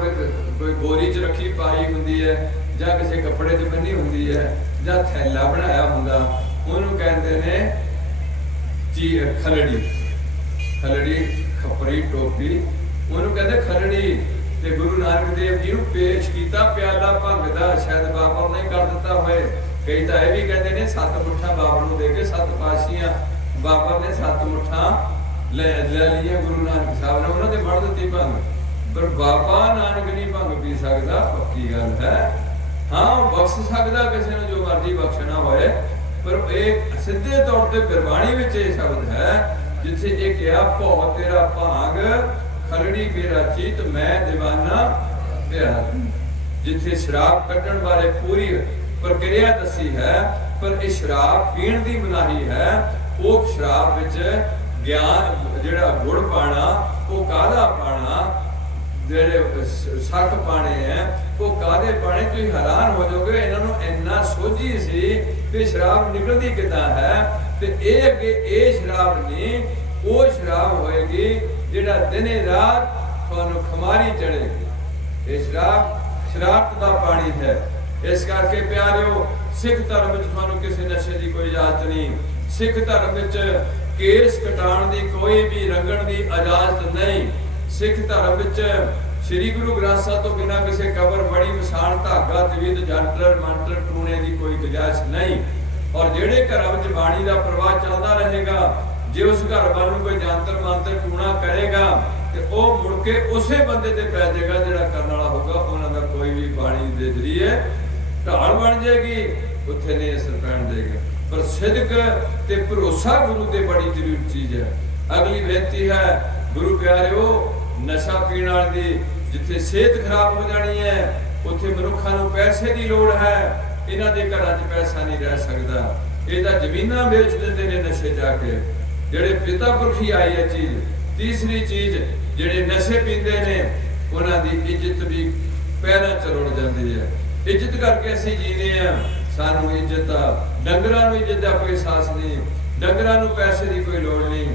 कोई बोरी च रखी पाई हुंदी है जां किसी कपड़े च बन्नी हुंदी है जां थैला बनाया हुंदा, उहनूं कहंदे ने जी खलड़ी। खलड़ी खपरी टोपी उहनूं कहंदे खलड़ी। ते गुरु नानक देव जी नूं पेश कीता प्याला भंग दा, शायद बाबा ने कर दिता होए। कई तां इह भी कहंदे ने 7 मुठ्ठां बाबा नूं दे के 7 पाशियां बाबा ने 7 मुठ्ठां ले लिया गुरु नानक साहब ने, उन्होंने मड़ दी भंग। पर बाबा नानक नहीं भंग पी सकता, पक्की गल है। हाँ बख्श सकता किसी ने जो मर्जी बख्शना होए, पर एक सीधे तौर पर गुरबाणी में यह शब्द है जिथे ये कहा भौ तेरा भांग खलड़ी मेरा चित मैं दीवाना प्यारा। जिथे शराब कढ़ण बारे पूरी प्रक्रिया दसी है, पर इस शराब पीण की मनाही है। वो शराब विच ज्ञान जिहड़ा गुड़ पाना, वो काला पाना, जिहड़े सख पाने हैं वो काले पाने। तुसीं हैरान हो जाओगे इन्हों इन्ना सोझी सी कि शराब निकलती किदां है। ते इह अगे इह शराब नहीं, वो शराब होएगी जिहड़ा दिने रात तुहानूं खमारी चढ़ेगी। ये शराब शरारत दा पानी है। इस करके प्यारिओ सिख धर्म विच तुहानूं किसी नशे की कोई इजाजत नहीं। सिख धर्म विच केस कटाण की कोई भी रंगण की इजाजत नहीं। सिख धर्म विच श्री गुरु ग्रंथ साहिब तो बिना किसी कबर बड़ी मसान धागा तवीद जंतर मंत्र टूने की कोई गुंजाइश नहीं। और जेड़े घर विच बाणी का प्रवाह चलता रहेगा, जे उस घर वाल नूं कोई जंतर मंत्र टूना करेगा तो वह मुड़ के उसे बंदे ते पै जाएगा जिहड़ा करने वाला होगा। उन्हां दा कोई भी बाणी दे जरिए ढाल बन जाएगी, उत्थे नहीं असर पैण देगा। पर सिदक ते भरोसा गुरु ते बड़ी जरूरी चीज है। अगली बेनती है गुरु प्यारिओ, नशा पीण वाले दी जिथे सेहत खराब हो जानी है, उत्थे मनुखा नूं पैसे की लोड़ है। इन्हां दे घरां 'च पैसा नहीं रह सकदा। ये तां जमीनां बेच दिंदे ने नशे जाके, जिहड़े पिता पुरखी आई है चीज। तीसरी चीज जिहड़े नशे पींदे ने उन्हां दी इज्जत भी पैरां 'च रुड़ जाती है। इज्जत करके असीं जीने आ, सानू इज्जत डंगरां नूं इज्जत दा कोई एहसास नहीं, डंगरां नूं पैसे की कोई लोड़ नहीं,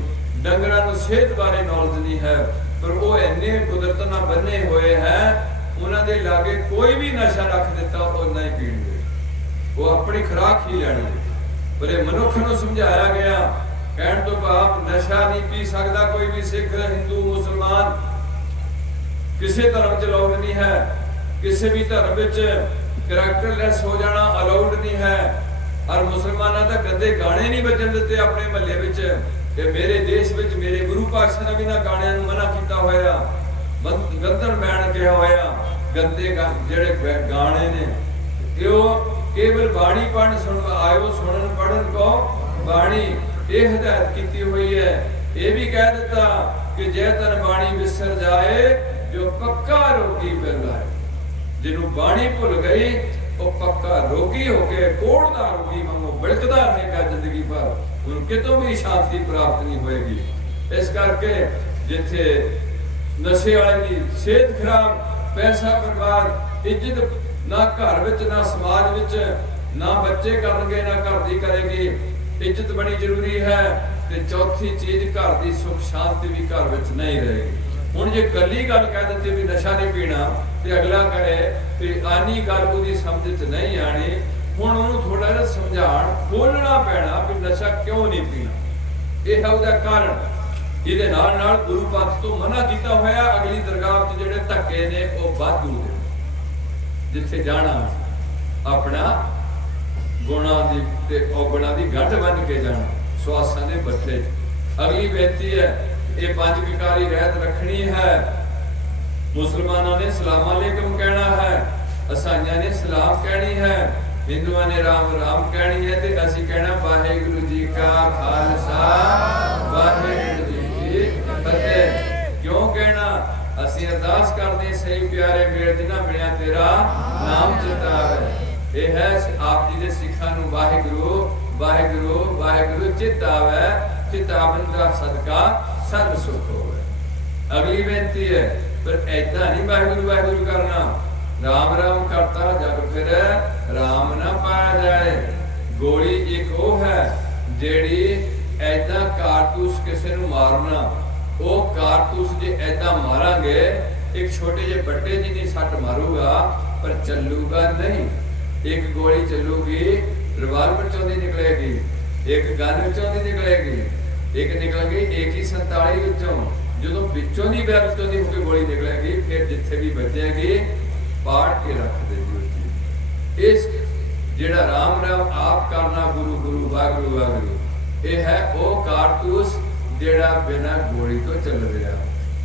डंगरां नूं सेहत बारे नॉलेज नहीं है। पर वो इन्ने कुदरत नाल बन्ने हुए हैं, उन्हां दे लागे कोई भी नशा रख दिता उन्ना ही पीणगे, वो अपनी खुराक ही लैणी। पर ये मनुख नूं समझाया गया, कहण तो भाव नशा नहीं पी सकता कोई भी सिख हिंदू मुसलमान, किसी धर्म च अलाउड नहीं है। किसी भी धर्म विच करैक्टरलैस हो जाना अलाउड नहीं है। और मुसलमाना तो गंदे गाने नहीं बजन दिते अपने महल्ले विच। ते मेरे देश विच मेरे गुरु पातशाह ने भी ना गाणियां नूं मना कीता होया, गंदन बैण किया होया। गंदे जिहड़े गाने ने इहो केवल बाणी पढ़ सुन आयो सुनन पढ़न को बाणी, ये हिदायत की हुई है। ये भी कह दिता कि जै तन बाणी विसर जाए जो पक्का रोगी फिर लाए। जिन्हों बाणी भुल गई वो पक्का रोगी हो गए, कोड़दा रोगी वांगू बिलकदा रहेगा जिंदगी भर, उन्हें कितों भी शांति प्राप्त नहीं होएगी। इस करके जिथे नशे वाले की सेहत खराब, पैसा बर्बाद, इज्जत ना घर विच ना समाज विच, ना बच्चे करनगे ना घर दी करेगी। इज्जत बड़ी जरूरी है। ते चौथी चीज घर की सुख शांति भी घर विच नहीं रहेगी। हुण जे कली गल कह दित्ती भी नशा नहीं पीना ते अगला कहे कि आनी गल उहदी समझ च नहीं आनी। हुण उहनूं थोड़ा जिहा समझाण बोलना पैना भी नशा क्यों नहीं पीना। यह है उसदा कारण। इहदे नाल नाल गुरु पंथ तो मना कीता होया। अगली दरगाह च जिहड़े धक्के ने वो वाधू ने, जिथे जाना अपना गुणा दी ते औगुणा दी गंढ बन के जाना, सुआसां दे बट्ठे। अगली बेनती है, ये 5 विकारी रहत रखनी है। मुसलमानों ने सलाम अलैकुम कहना है, ईसाइयां ने सलाम कहनी है, हिंदुओं ने राम राम कहनी है, ते असीं कहना वाहिगुरू जी का खालसा वाहिगुरू जी की फतेह। क्यों कहना? असीं अरदास करदे सही प्यारे मेल जिन्हां मिलिया तेरा नाम चितावे। यह है आप जी दे सिखां नूं वाहिगुरू वाहिगुरू वाहिगुरू चितावे, चितावन दा सदका सर्व सुख होवे। अगली बेनती है, पर ऐदा नहीं वाहिगुरू वाहिगुरू करना, राम राम करता जग फिर राम ना पाया जाए। ਗੋਲੀ ਇੱਕ ਉਹ ਹੈ ਜਿਹੜੀ ਐਦਾਂ ਕਾਰਤੂਸ ਕਿਸੇ ਨੂੰ ਮਾਰਨਾ, ਉਹ ਕਾਰਤੂਸ ਜੇ ਐਦਾਂ ਮਾਰਾਂਗੇ ਇੱਕ ਛੋਟੇ ਜਿਹੇ ਬੱਟੇ ਜਿੰਨੀ ਸੱਟ ਮਾਰੂਗਾ ਪਰ ਚੱਲੂਗਾ ਨਹੀਂ। ਇੱਕ ਗੋਲੀ ਚੱਲੂਗੀ ਰਿਵਾਲਵਰ ਚੋਂ ਦੀ ਨਿਕਲੇਗੀ, ਇੱਕ ਗਨ ਚੋਂ ਦੀ ਨਿਕਲੇਗੀ, ਇੱਕ ਨਿਕਲ ਗਈ AK-47 ਵਿੱਚੋਂ। ਜਦੋਂ ਵਿੱਚੋਂ ਦੀ ਬੈਰਲ ਚੋਂ ਦੀ ਹੋ ਕੇ ਗੋਲੀ ਨਿਕਲੇਗੀ ਫਿਰ ਜਿੱਥੇ ਵੀ ਵੱਜੇਗੀ ਪਾੜ ਕੇ ਰੱਖ ਦੇਗੀ ਉਸ ਚੀਜ਼। ਇਸ ਜਿਹੜਾ ਰਾਮ ਰਾਮ ਆਪ ਕਰਨਾ ਗੁਰੂ ਗੁਰੂ ਵਾਹਿਗੁਰੂ ਵਾਹਿਗੁਰੂ, ਇਹ ਹੈ ਉਹ ਕਾਰਤੂਸ ਜਿਹੜਾ ਬਿਨਾਂ ਗੋਲੀ ਤੋਂ ਚੱਲ ਰਿਹਾ।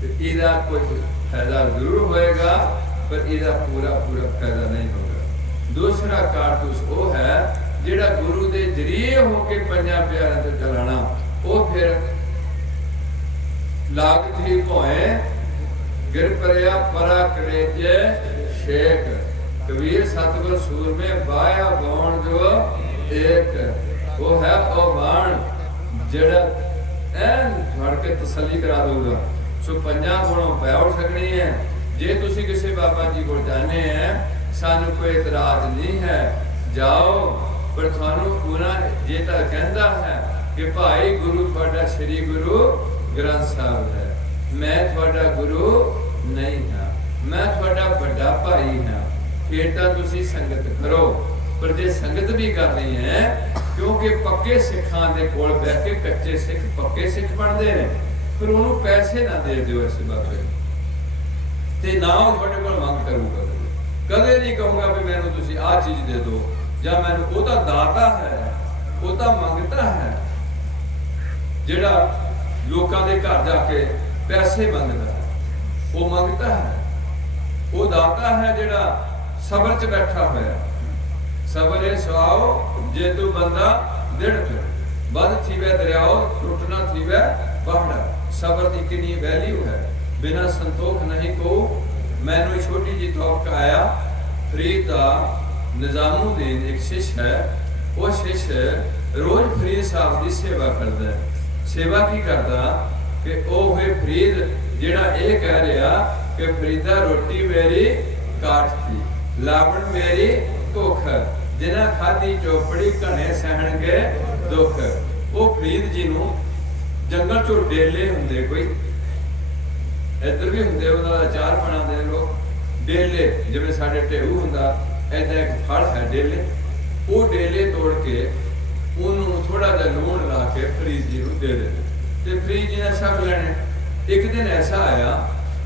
ਤੇ ਇਹਦਾ ਕੁਝ ਫਾਇਦਾ ਜ਼ਰੂਰ ਹੋਏਗਾ ਪਰ ਇਹਦਾ ਪੂਰਾ ਫਾਇਦਾ ਨਹੀਂ ਹੋਗਾ। ਦੂਸਰਾ ਕਾਰਤੂਸ ਉਹ ਹੈ ਜਿਹੜਾ ਗੁਰੂ ਦੇ ਜਰੀਏ ਹੋ ਕੇ ਪੰਜਾਂ ਪਿਆਰਿਆਂ ਤੋਂ ਚਲਾਣਾ। ਉਹ ਫਿਰ ਲਾਗਤ ਹੀ ਭੋਏ ਗਿਰ ਪਰਿਆ ਪਰਾ ਕਲੇਜੇ ਸ਼ੇਖ। ਕਬੀਰ ਸਤਿਗੁਰ ਸੂਰਮੇ ਬਾਇਆ ਬਾਣ ਜੋ ਇੱਕ, ਉਹ ਹੈ ਉਹ ਬਾਣ ਜਿਹੜਾ ਐਨ ਫੜ ਕੇ ਤਸੱਲੀ ਕਰਾ ਦਊਗਾ। ਸੋ ਪੰਜਾਂ ਗੁਣੋਂ ਪੈ ਉੱਠ ਸਕਣੀ ਹੈ। ਜੇ ਤੁਸੀਂ ਕਿਸੇ ਬਾਬਾ ਜੀ ਕੋਲ ਜਾਣੇ ਹੈ, ਸਾਨੂੰ ਕੋਈ ਇਤਰਾਜ਼ ਨਹੀਂ ਹੈ, ਜਾਓ। ਪਰ ਤੁਹਾਨੂੰ ਉਹਨਾਂ ਜੇ ਤਾਂ ਕਹਿੰਦਾ ਹੈ ਕਿ ਭਾਈ ਗੁਰੂ ਤੁਹਾਡਾ ਸ੍ਰੀ ਗੁਰੂ ਗ੍ਰੰਥ ਸਾਹਿਬ ਹੈ, ਮੈਂ ਤੁਹਾਡਾ ਗੁਰੂ ਨਹੀਂ ਹਾਂ, ਮੈਂ ਤੁਹਾਡਾ ਵੱਡਾ ਭਾਈ ਹਾਂ, ਫਿਰ ਤਾਂ ਤੁਸੀਂ ਸੰਗਤ ਕਰੋ। ਪਰ ਜੇ ਸੰਗਤ ਵੀ ਕਰਨੀ ਹੈ, ਕਿਉਂਕਿ ਪੱਕੇ ਸਿੱਖਾਂ ਦੇ ਕੋਲ ਬਹਿ ਕੇ ਕੱਚੇ ਸਿੱਖ ਪੱਕੇ ਸਿੱਖ ਬਣਦੇ ਨੇ, ਫਿਰ ਉਹਨੂੰ ਪੈਸੇ ਨਾ ਦੇ ਦਿਓ ਇਸ ਬਾਬੇ ਨੂੰ, ਤੇ ਨਾ ਉਹ ਤੁਹਾਡੇ ਕੋਲ ਮੰਗ ਕਰੂਗਾ। ਕਦੇ ਨਹੀਂ ਕਹੂੰਗਾ ਵੀ ਮੈਨੂੰ ਤੁਸੀਂ ਆਹ ਚੀਜ਼ ਦੇ ਦਿਓ, ਜਾਂ ਮੈਨੂੰ ਉਹ ਤਾਂ ਦਾਤਾ ਹੈ, ਉਹ ਤਾਂ ਮੰਗਤਾ ਹੈ। ਜਿਹੜਾ ਲੋਕਾਂ ਦੇ ਘਰ ਜਾ ਕੇ ਪੈਸੇ ਮੰਗਦਾ ਹੈ, ਉਹ ਮੰਗਤਾ ਹੈ। ਉਹ ਦਾਤਾ ਹੈ ਜਿਹੜਾ ਸਬਰ 'ਚ ਬੈਠਾ ਹੋਇਆ। ਸਬਰੇ ਸੁਆਓ ਜੇ ਤੂੰ ਬੰਦਾ ਦਿੜਕ, ਬਦ ਥੀਵੇ ਦਰਿਆਓ ਟੁੱਟਣਾ ਥੀਵੇ ਪਹਾੜਾ। ਸਬਰ ਦੀ ਕਿੰਨੀ ਵੈਲਿਊ ਹੈ, ਬਿਨਾਂ ਸੰਤੋਖ ਨਹੀਂ ਕੋ। ਮੈਨੂੰ ਛੋਟੀ ਜੀ ਤੋਕ ਆਇਆ, ਫਰੀਦ ਦਾ ਨਿਜ਼ਾਮੁਦੀਨ ਇੱਕ ਸ਼ਿਸ਼ ਹੈ, ਉਹ ਸ਼ਿਸ਼ ਰੋਜ਼ ਫਰੀਦ ਸਾਹਿਬ ਦੀ ਸੇਵਾ ਕਰਦਾ ਹੈ। ਸੇਵਾ ਕੀ ਕਰਦਾ ਕਿ ਉਹ ਹੋਏ ਫਰੀਦ ਜਿਹੜਾ ਇਹ ਕਹਿ ਰਿਹਾ ਕਿ ਫਰੀਦਾ ਰੋਟੀ ਮੇਰੀ ਕਾਠ ਦੀ, ਲਾਵਣ ਮੇਰੀ ਭੁੱਖ, ਜਿਨ੍ਹਾਂ ਖਾਧੀ ਚੋਪੜੀ ਘਣੇ ਸਹਿਣਗੇ ਦੁੱਖ। ਉਹ ਫਰੀਦ ਜੀ ਨੂੰ ਜੰਗਲ ਚੋਂ ਡੇਲੇ ਹੁੰਦੇ, ਕੋਈ ਇੱਧਰ ਵੀ ਹੁੰਦੇ, ਉਹਨਾਂ ਦਾ ਅਚਾਰ ਬਣਾਉਂਦੇ ਲੋਕ। ਡੇਲੇ ਜਿਵੇਂ ਸਾਡੇ ਢੇਊ ਹੁੰਦਾ, ਏਦਾਂ ਇੱਕ ਫਲ ਹੈ ਡੇਲੇ। ਉਹ ਡੇਲੇ ਤੋੜ ਕੇ ਉਹਨੂੰ ਥੋੜਾ ਜਿਹਾ ਲੂਣ ਲਾ ਕੇ ਫਰੀਦ ਜੀ ਨੂੰ ਦੇ ਦਿੰਦੇ, ਤੇ ਫਰੀਦ ਜੀ ਨੇ ਸਭ ਲੈਣੇ। ਇੱਕ ਦਿਨ ਐਸਾ ਆਇਆ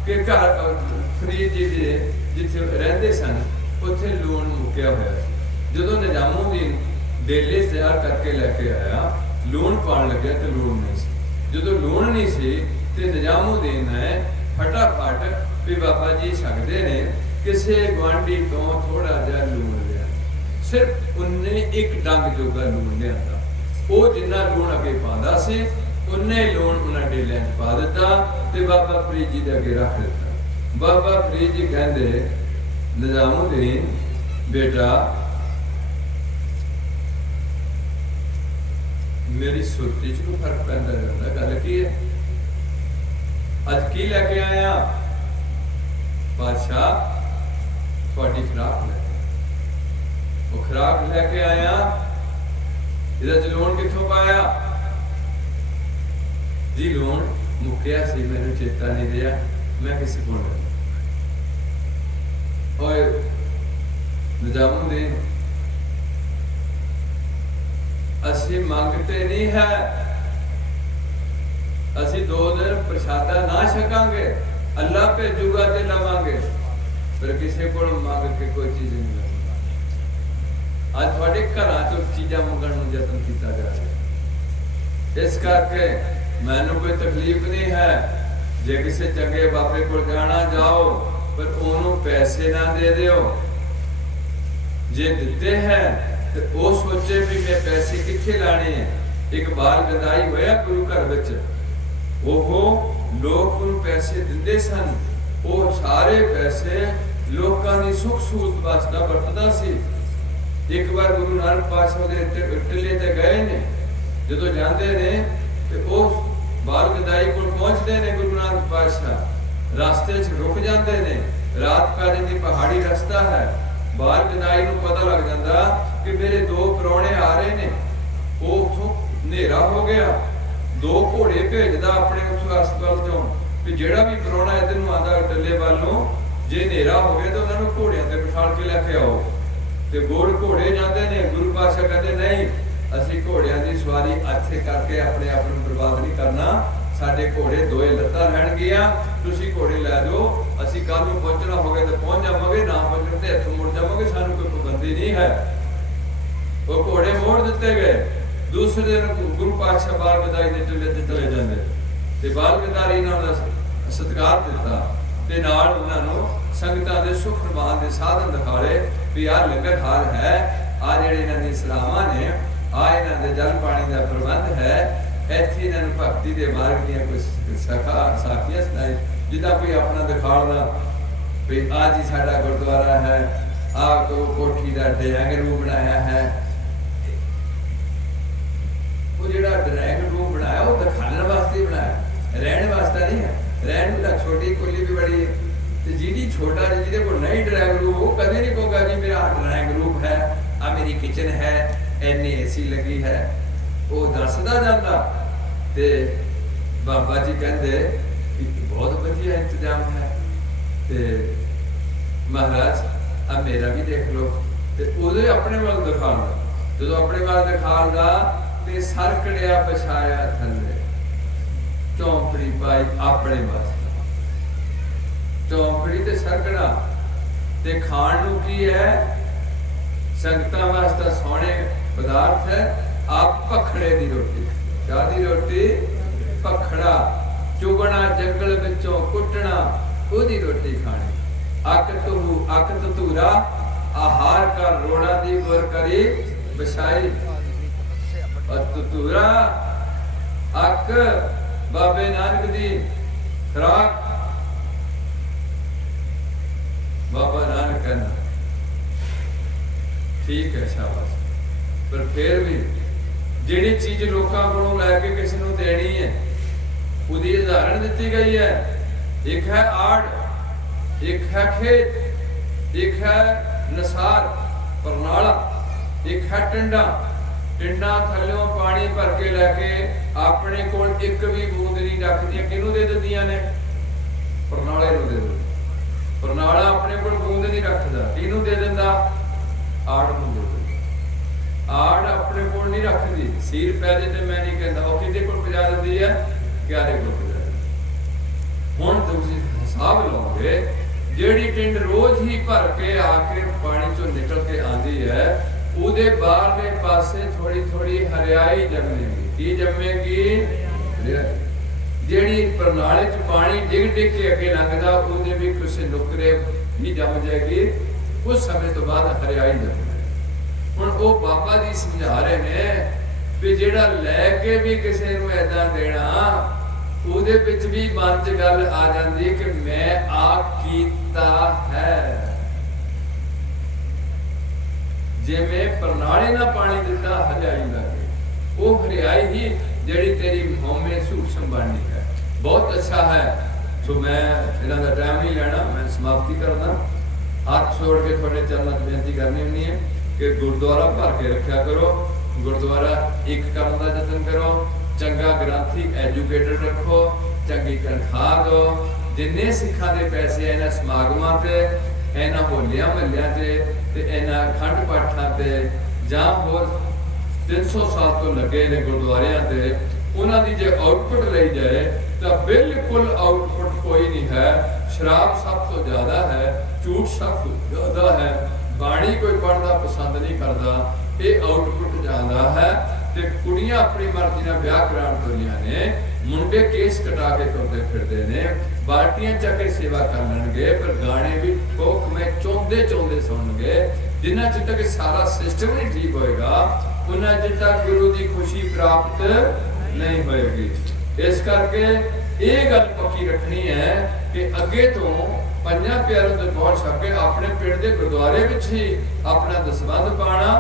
ਕਿ ਘਰ ਫਰੀਦ ਜੀ ਦੇ ਜਿੱਥੇ ਰਹਿੰਦੇ ਸਨ ਉੱਥੇ ਲੂਣ ਮੁੱਕਿਆ ਹੋਇਆ ਸੀ। ਜਦੋਂ ਨਿਜ਼ਾਮੁਦੀਨ ਡੇਲੇ ਤਿਆਰ ਕਰਕੇ ਲੈ ਕੇ ਆਇਆ, ਲੂਣ ਪਾਣ ਲੱਗਿਆ ਤੇ ਲੂਣ ਨਹੀਂ ਸੀ। ਜਦੋਂ ਲੂਣ ਨਹੀਂ ਸੀ ਤੇ ਨਿਜ਼ਾਮੁਦੀਨ ਨੇ ਫਟਾਫਟ ਵੀ ਬਾਬਾ ਜੀ ਸਕਦੇ ਨੇ ਕਿਸੇ ਗੁਆਂਢੀ ਤੋਂ ਥੋੜਾ ਜਿਹਾ ਲੂਣ ਲਿਆ। ਸਿਰਫ ਉਹਨੇ ਇੱਕ ਡੰਗ ਜੋਗਾ ਲੂਣ ਲਿਆਂਦਾ। ਉਹ ਜਿੰਨਾ ਲੂਣ ਅੱਗੇ ਪਾਉਂਦਾ ਸੀ ਉਨੇ ਲੂਣ ਉਹਨਾਂ ਡੇਲਿਆਂ 'ਚ ਪਾ ਦਿੱਤਾ ਤੇ ਬਾਬਾ ਫਰੀਦ ਜੀ ਦੇ ਅੱਗੇ ਰੱਖ ਦਿੱਤਾ। ਬਾਬਾ ਫਰੀਦ ਜੀ ਕਹਿੰਦੇ ਨਿਜ਼ਾਮੁਦੀਨ ਬੇਟਾ ਮੇਰੀ ਸੁਰਤੀ 'ਚ ਕੋਈ ਫਰਕ ਪੈਂਦਾ ਜਾਂਦਾ, ਗੱਲ ਕੀ ਹੈ? ਅੱਜ ਕੀ ਲੈ ਕੇ ਆਇਆ? ਬਾਦਸ਼ਾਹ ਤੁਹਾਡੀ ਖੁਰਾਕ ਲੈ ਕੇ। ਉਹ ਖੁਰਾਕ ਲੈ ਕੇ ਆਇਆ, ਇਹਦਾ 'ਚ ਲੂਣ ਕਿੱਥੋਂ ਪਾਇਆ? ਜੀ ਲੂਣ ਮੁੱਕਿਆ ਸੀ, ਮੈਨੂੰ ਚੇਤਾ ਨਹੀਂ ਰਿਹਾ, ਮੈਂ ਕਿਸੇ ਕੋਲ ਲਿਆ। ਓਏ ਨਿਜ਼ਾਮੁਦੀਨ, ਅਸੀਂ ਮੰਗਤੇ ਨਹੀਂ ਹੈ, ਅਸੀਂ 2 ਦਿਨ ਪ੍ਰਸ਼ਾਦਾ ਨਾ ਛਕਾਂਗੇ, ਅੱਲਾਹ ਭੇਜੂਗਾ ਤੇ ਲਵਾਂਗੇ, ਪਰ ਕਿਸੇ ਕੋਲ ਮੰਗ ਕੇ ਕੋਈ ਚੀਜ਼ ਨਹੀਂ ਲਵਾਂਗੇ। ਅੱਜ ਤੁਹਾਡੇ ਘਰਾਂ ਚੋਂ ਚੀਜ਼ਾਂ ਮੰਗਣ ਨੂੰ ਯਤਨ ਕੀਤਾ ਜਾ ਰਿਹਾ। ਇਸ ਕਰਕੇ ਮੈਨੂੰ ਕੋਈ ਤਕਲੀਫ ਨਹੀਂ ਹੈ, ਜੇ ਕਿਸੇ ਚੰਗੇ ਬਾਬੇ ਕੋਲ ਜਾਣਾ ਜਾਓ, ਪਰ ਉਹਨੂੰ ਪੈਸੇ ਨਾ ਦੇ ਦਿਓ। ਜੇ ਦਿੱਤੇ ਹੈ ਤੇ ਉਹ ਸੋਚੇ ਵੀ ਮੈਂ ਪੈਸੇ ਕਿੱਥੇ ਲਾਣੇ ਹੈ। ਇੱਕ ਬਾਲ ਗਦਾਈ ਹੋਇਆ ਗੁਰੂ ਘਰ ਵਿੱਚ, ਉਹ ਲੋਕ ਨੂੰ ਪੈਸੇ ਦਿੰਦੇ ਸਨ, ਉਹ ਸਾਰੇ ਪੈਸੇ ਲੋਕਾਂ ਦੀ ਸੁੱਖ ਸਹੂਲਤ ਵਾਸਤੇ ਵਰਤਦਾ ਸੀ। ਇੱਕ ਵਾਰ ਗੁਰੂ ਨਾਨਕ ਪਾਤਸ਼ਾਹ ਦੇ ਟਿੱਲੇ ਤੇ ਗਏ ਨੇ, ਜਦੋਂ ਜਾਂਦੇ ਨੇ ਤੇ ਉਹ ਬਾਲ ਗਦਾਈ ਕੋਲ ਪਹੁੰਚਦੇ ਨੇ। ਗੁਰੂ ਨਾਨਕ ਪਾਤਸ਼ਾਹ ਰਸਤੇ 'ਚ ਰੁਕ ਜਾਂਦੇ ਨੇ, ਰਾਤ ਪੈ ਜਾਂਦੀ, ਪਹਾੜੀ ਰਸਤਾ ਹੈ। ਬਾਲ ਗਦਾਈ ਨੂੰ ਪਤਾ ਲੱਗ ਜਾਂਦਾ कि मेरे दो प्राहुणे आ रहे ने, वो उथों हनेरा हो गया, दो घोड़े भेजदा अपने उस हस्पताल चों कि जेड़ा भी प्राहुणा इधर नूं आंदा टल्ले वाल नूं, जे हनेरा हो गया तो उन्होंने घोड़ियां ते बिठाल के लैके आओ। ते गोड़ घोड़े जाते ने, गुरु पातशाह कहते नहीं असीं घोड़ियां दी सवारी अच्छे करके अपने आप नूं बर्बाद नहीं करना, साडे घोड़े दोए लत्तां रहणगीਆਂ, तुसीं घोड़े लै जाओ, असीं कल नूं पहुंचना होवे तो पहुंच जावांगे, ना पहुंचण ते हत्थ मुड़ जावांगे, सानूं कोई पाबंदी नहीं है। वो घोड़े मोड़ दिते गए। दूसरे दिन गुरु पातशाह बाल गदाई दे टिल्ले ते चले जांदे ते बाल गदारी ने उन्हां सत्कार दिता ते नाल उन्हां नूं संगतां दे सुख निभाण दे साधन दिखाले भी आ लंगर हाल है, आ जेड़े इन्हां दी सलावां ने, आ इन्हां दे जल पानी दा प्रबंध है, ਇੱਥੇ ਇਹਨਾਂ ਨੂੰ ਭਗਤੀ ਦੇ ਮਾਰਗ ਦੀਆਂ ਕੁਝ ਸਾਖੀਆਂ ਸੁਣਾਈ, ਜਿੱਦਾਂ ਕੋਈ ਆਪਣਾ ਦਿਖਾਉਣਾ ਵੀ ਆਹ ਜੀ ਸਾਡਾ ਗੁਰਦੁਆਰਾ ਹੈ, ਆਹ ਕੋਠੀ ਦਾ ਡਰਾਇੰਗ ਰੂਮ ਬਣਾਇਆ ਹੈ। ਉਹ ਜਿਹੜਾ ਡਰਾਇੰਗ ਰੂਮ ਬਣਾਇਆ ਉਹ ਦਿਖਾਉਣ ਵਾਸਤੇ ਬਣਾਇਆ, ਰਹਿਣ ਵਾਸਤੇ ਨਹੀਂ ਹੈ। ਰਹਿਣ ਨੂੰ ਤਾਂ ਛੋਟੀ ਕੁੱਲੀ ਵੀ ਬੜੀ ਹੈ, ਤੇ ਜਿਹਦੀ ਛੋਟਾ ਜਿਹਦੇ ਕੋਲ ਨਹੀਂ ਡਰਾਇੰਗ ਰੂਮ ਉਹ ਕਦੇ ਨਹੀਂ ਕਹੇਗਾ ਜੀ ਮੇਰਾ ਡਰਾਇੰਗ ਰੂਮ ਹੈ, ਆ ਮੇਰੀ ਕਿਚਨ ਹੈ, ਇੰਨੀ ਏਸੀ ਲੱਗੀ ਹੈ, ਉਹ ਦੱਸਦਾ ਜਾਂਦਾ। ਤੇ ਬਾਬਾ ਜੀ ਕਹਿੰਦੇ ਕਿ ਬਹੁਤ ਵਧੀਆ ਇੰਤਜ਼ਾਮ ਹੈ, ਤੇ ਮਹਾਰਾਜ ਆ ਮੇਰਾ ਵੀ ਦੇਖ ਲਓ। ਤੇ ਉਹਦੇ ਆਪਣੇ ਵੱਲ ਦਿਖਾਉਂਦਾ, ਜਦੋਂ ਆਪਣੇ ਵੱਲ ਦਿਖਾਉਂਦਾ ਤੇ ਸਰਕੜਿਆ ਪਛਾਇਆ ਥੱਲੇ, ਚੌਂਪੜੀ ਪਾਈ ਆਪਣੇ ਵਾਸਤੇ, ਚੌਂਪੜੀ ਤੇ ਸਰਕੜਾ। ਤੇ ਖਾਣ ਨੂੰ ਕੀ ਹੈ? ਸੰਗਤਾਂ ਵਾਸਤੇ ਸੋਹਣੇ ਪਦਾਰਥ ਹੈ। आप पखड़े दी रोटी, क्या दी रोटी? पखड़ा चुगना, जंगल विचों कुटना, ओदी रोटी खानी। अक ततूरा आहार का रोड़ा दी गुर करी बछाई। और ततूरा अक बाबे नानक दी खुराक, बाबा नानक कहना ठीक है, शाबाश। पर फिर भी ਜਿਹੜੀ ਚੀਜ਼ ਲੋਕਾਂ ਕੋਲੋਂ ਲੈ ਕੇ ਕਿਸੇ ਨੂੰ ਦੇਣੀ ਹੈ, ਉਹਦੀ ਉਦਾਹਰਣ ਦਿੱਤੀ ਗਈ ਹੈ। ਇੱਕ ਹੈ ਆੜ, ਇੱਕ ਹੈ ਖੇਤ, ਇੱਕ ਹੈ ਨਸਾਰ ਪਰਨਾਲਾ, ਇੱਕ ਹੈ ਟਿੰਡਾ। ਟਿੰਡਾ ਥੱਲਿਓਂ ਪਾਣੀ ਭਰ ਕੇ ਲੈ ਕੇ ਆਪਣੇ ਕੋਲ ਇੱਕ ਵੀ ਬੂੰਦ ਨਹੀਂ ਰੱਖਦੀਆਂ, ਕਿਹਨੂੰ ਦੇ ਦਿੰਦੀਆਂ ਨੇ? ਪਰਨਾਲੇ ਨੂੰ ਦੇ ਦਿੰਦੀਆਂ। ਪਰਨਾਲਾ ਆਪਣੇ ਕੋਲ ਬੂੰਦ ਨਹੀਂ ਰੱਖਦਾ, ਕਿਹਨੂੰ ਦੇ ਦਿੰਦਾ? ਆੜ ਨੂੰ ਦੇ ਦਿੰਦਾ। ਆੜ ਆਪਣੇ ਕੋਲ ਨਹੀਂ ਰੱਖਦੀ, ਸੀਰ ਪੈ ਜੇ ਤੇ ਮੈਂ ਨਹੀਂ ਕਹਿੰਦਾ, ਉਹ ਕਿਹਦੇ ਕੋਲ ਪਜਾ ਦਿੰਦੀ ਹੈ? ਕਿਆਰੇ ਕੋਲ ਪਜਾ ਦਿੰਦੀ। ਹੁਣ ਤੁਸੀਂ ਹਿਸਾਬ ਲਾਓਗੇ, ਜਿਹੜੀ ਟਿੰਡ ਰੋਜ਼ ਹੀ ਭਰ ਕੇ ਆ ਕੇ ਪਾਣੀ ਚੋਂ ਨਿਕਲ ਕੇ ਆਂਦੀ ਹੈ, ਉਹਦੇ ਬਾਹਰਲੇ ਪਾਸੇ ਥੋੜੀ ਥੋੜੀ ਹਰਿਆਈ ਜੰਮੇਗੀ। ਕੀ ਜੰਮੇਗੀ? ਜਿਹੜੀ ਪ੍ਰਣਾਲੀ ਚ ਪਾਣੀ ਡਿੱਗ ਡਿੱਗ ਕੇ ਅੱਗੇ ਲੰਘਦਾ, ਉਹਦੇ ਵੀ ਕਿਸੇ ਨੁਕਰੇ ਵੀ ਜੰਮ ਜਾਏਗੀ। ਉਸ ਸਮੇਂ ਤੋਂ ਬਾਅਦ ਹਰਿਆਈ ਜੰਮੇਗੀ। ਹੁਣ ਉਹ ਬਾਬਾ ਜੀ ਸਮਝਾ ਰਹੇ ਨੇ ਵੀ ਜਿਹੜਾ ਲੈ ਕੇ ਵੀ ਕਿਸੇ ਨੂੰ ਏਦਾਂ ਦੇਣਾ, ਉਹਦੇ ਵਿੱਚ ਵੀ ਮਨ 'ਚ ਗੱਲ ਆ ਜਾਂਦੀ ਕਿ ਮੈਂ ਆ ਕੀਤਾ ਹੈ। ਜਿਵੇਂ ਪ੍ਰਣਾਲੀ ਨਾਲ ਪਾਣੀ ਦਿੱਤਾ, ਹਰਿਆਈ ਲੱਗੇ, ਉਹ ਹਰਿਆਈ ਹੀ ਜਿਹੜੀ ਤੇਰੀ ਹਉਮੈ ਸੂਖਸ਼ਮ ਬਣਨੀ ਹੈ। ਬਹੁਤ ਅੱਛਾ ਹੈ। ਸੋ ਮੈਂ ਇਹਨਾਂ ਦਾ ਟਾਈਮ ਨਹੀਂ ਲੈਣਾ, ਮੈਂ ਸਮਾਪਤੀ ਕਰਦਾ। ਹੱਥ ਛੋੜ ਕੇ ਤੁਹਾਡੇ ਚਰਨਾਂ 'ਚ ਬੇਨਤੀ ਕਰਨੀ ਹੁੰਦੀ ਹੈ ਕਿ ਗੁਰਦੁਆਰਾ ਭਰ ਕੇ ਰੱਖਿਆ ਕਰੋ। ਗੁਰਦੁਆਰਾ ਇੱਕ ਕਰਨ ਦਾ ਯਤਨ ਕਰੋ, ਚੰਗਾ ਗ੍ਰੰਥੀ ਐਜੂਕੇਟਡ ਰੱਖੋ, ਚੰਗੀ ਤਨਖਾਹ ਦਿਓ। ਜਿੰਨੇ ਸਿੱਖਾਂ ਦੇ ਪੈਸੇ ਇਹਨਾਂ ਸਮਾਗਮਾਂ ਤੇ, ਇਹਨਾਂ ਹੋਲਿਆਂ ਮਹੱਲਿਆਂ ਤੇ ਇਹਨਾਂ ਅਖੰਡ ਪਾਠਾਂ ਤੇ ਜਾਂ ਹੋਰ 300 ਸਾਲ ਤੋਂ ਲੱਗੇ ਨੇ ਗੁਰਦੁਆਰਿਆਂ ਤੇ, ਉਹਨਾਂ ਦੀ ਜੇ ਆਊਟਪੁੱਟ ਲਈ ਜਾਏ ਤਾਂ ਬਿਲਕੁਲ ਆਊਟਪੁੱਟ ਕੋਈ ਨਹੀਂ ਹੈ। ਸ਼ਰਾਬ ਸਭ ਤੋਂ ਜ਼ਿਆਦਾ ਹੈ, ਝੂਠ ਸਭ ਤੋਂ ਜ਼ਿਆਦਾ ਹੈ, ਬਾਣੀ ਕੋਈ ਪੜ੍ਹਨਾ ਪਸੰਦ ਨਹੀਂ ਕਰਦਾ, ਇਹ ਆਊਟਪੁੱਟ ਜਾਂਦਾ ਹੈ। ਤੇ ਕੁੜੀਆਂ ਆਪਣੀ ਮਰਜ਼ੀ ਨਾਲ ਵਿਆਹ ਕਰਾਉਣ ਤੁਰੀਆਂ ਨੇ, ਮੁੰਡੇ ਕੇਸ ਕਟਾ ਕੇ ਤੁਰਦੇ ਫਿਰਦੇ ਨੇ, ਬਾਲਟੀਆਂ ਚੱਕ ਕੇ ਸੇਵਾ ਕਰ ਲੈਣਗੇ, ਪਰ ਗਾਣੇ ਵੀ ਕੋਕ ਮੈਂ ਚੋਂਦੇ ਸੁਣਨਗੇ। ਜਿੰਨਾ ਚਿਰ ਤੱਕ ਸਾਰਾ ਸਿਸਟਮ ਨਹੀਂ ਠੀਕ ਹੋਏਗਾ, ਉਹਨਾਂ ਚਿਰ ਤੱਕ ਗੁਰੂ ਦੀ ਖੁਸ਼ੀ ਪ੍ਰਾਪਤ ਨਹੀਂ ਹੋਏਗੀ। ਇਸ ਕਰਕੇ ਇਹ ਗੱਲ ਪੱਕੀ ਰੱਖਣੀ ਹੈ ਕਿ ਅੱਗੇ ਤੋਂ ਪੰਜਾਂ ਪਿਆਰਿਆਂ ਦੇ ਪਹੁੰਚ ਸਕੇ, ਆਪਣੇ ਪਿੰਡ ਦੇ ਗੁਰਦੁਆਰੇ ਵਿੱਚ ਹੀ ਆਪਣਾ ਦਸਵੰਧ ਪਾਣਾ,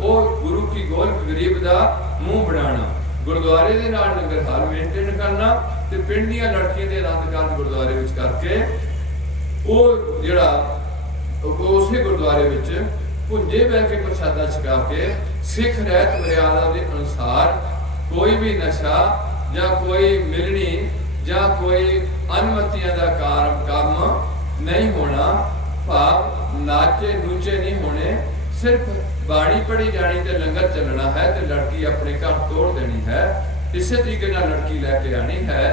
ਉਹ ਗੁਰੂ ਕੀ ਗੋਲ ਗਰੀਬ ਦਾ ਮੂੰਹ ਬਣਾਉਣਾ, ਗੁਰਦੁਆਰੇ ਦੇ ਨਾਲ ਲੰਗਰ ਹਾਲ ਮੇਨਟੇਨ ਕਰਨਾ, ਤੇ ਪਿੰਡ ਦੀਆਂ ਲੜਕੀਆਂ ਦੇ ਆਨੰਦ ਕਾਰਜ ਗੁਰਦੁਆਰੇ ਵਿੱਚ ਕਰਕੇ ਉਹ ਜਿਹੜਾ ਉਸੇ ਗੁਰਦੁਆਰੇ ਵਿੱਚ ਭੁੰਜੇ ਬਹਿ ਕੇ ਪ੍ਰਸ਼ਾਦਾ ਛਕਾ ਕੇ ਸਿੱਖ ਰਹਿਤ ਮਰਿਆਦਾ ਦੇ ਅਨੁਸਾਰ ਕੋਈ ਵੀ ਨਸ਼ਾ ਜਾਂ ਕੋਈ ਮਿਲਣੀ ਜਾਂ ਕੋਈ ਅਨਮਤੀਆਂ ਦਾ ਕੰਮ ਨਹੀਂ ਹੋਣਾ। ਭਾਵ ਨਾਚੇ ਨੂਚੇ ਨਹੀਂ ਹੋਣੇ, ਸਿਰਫ ਬਾਣੀ ਪੜੀ ਜਾਣੀ ਤੇ ਲੰਗਰ ਚੱਲਣਾ ਹੈ ਤੇ ਲੜਕੀ ਆਪਣੇ ਘਰ ਤੋੜ ਦੇਣੀ ਹੈ। ਇਸੇ ਤਰੀਕੇ ਨਾਲ ਲੜਕੀ ਲੈ ਕੇ ਆਣੀ ਹੈ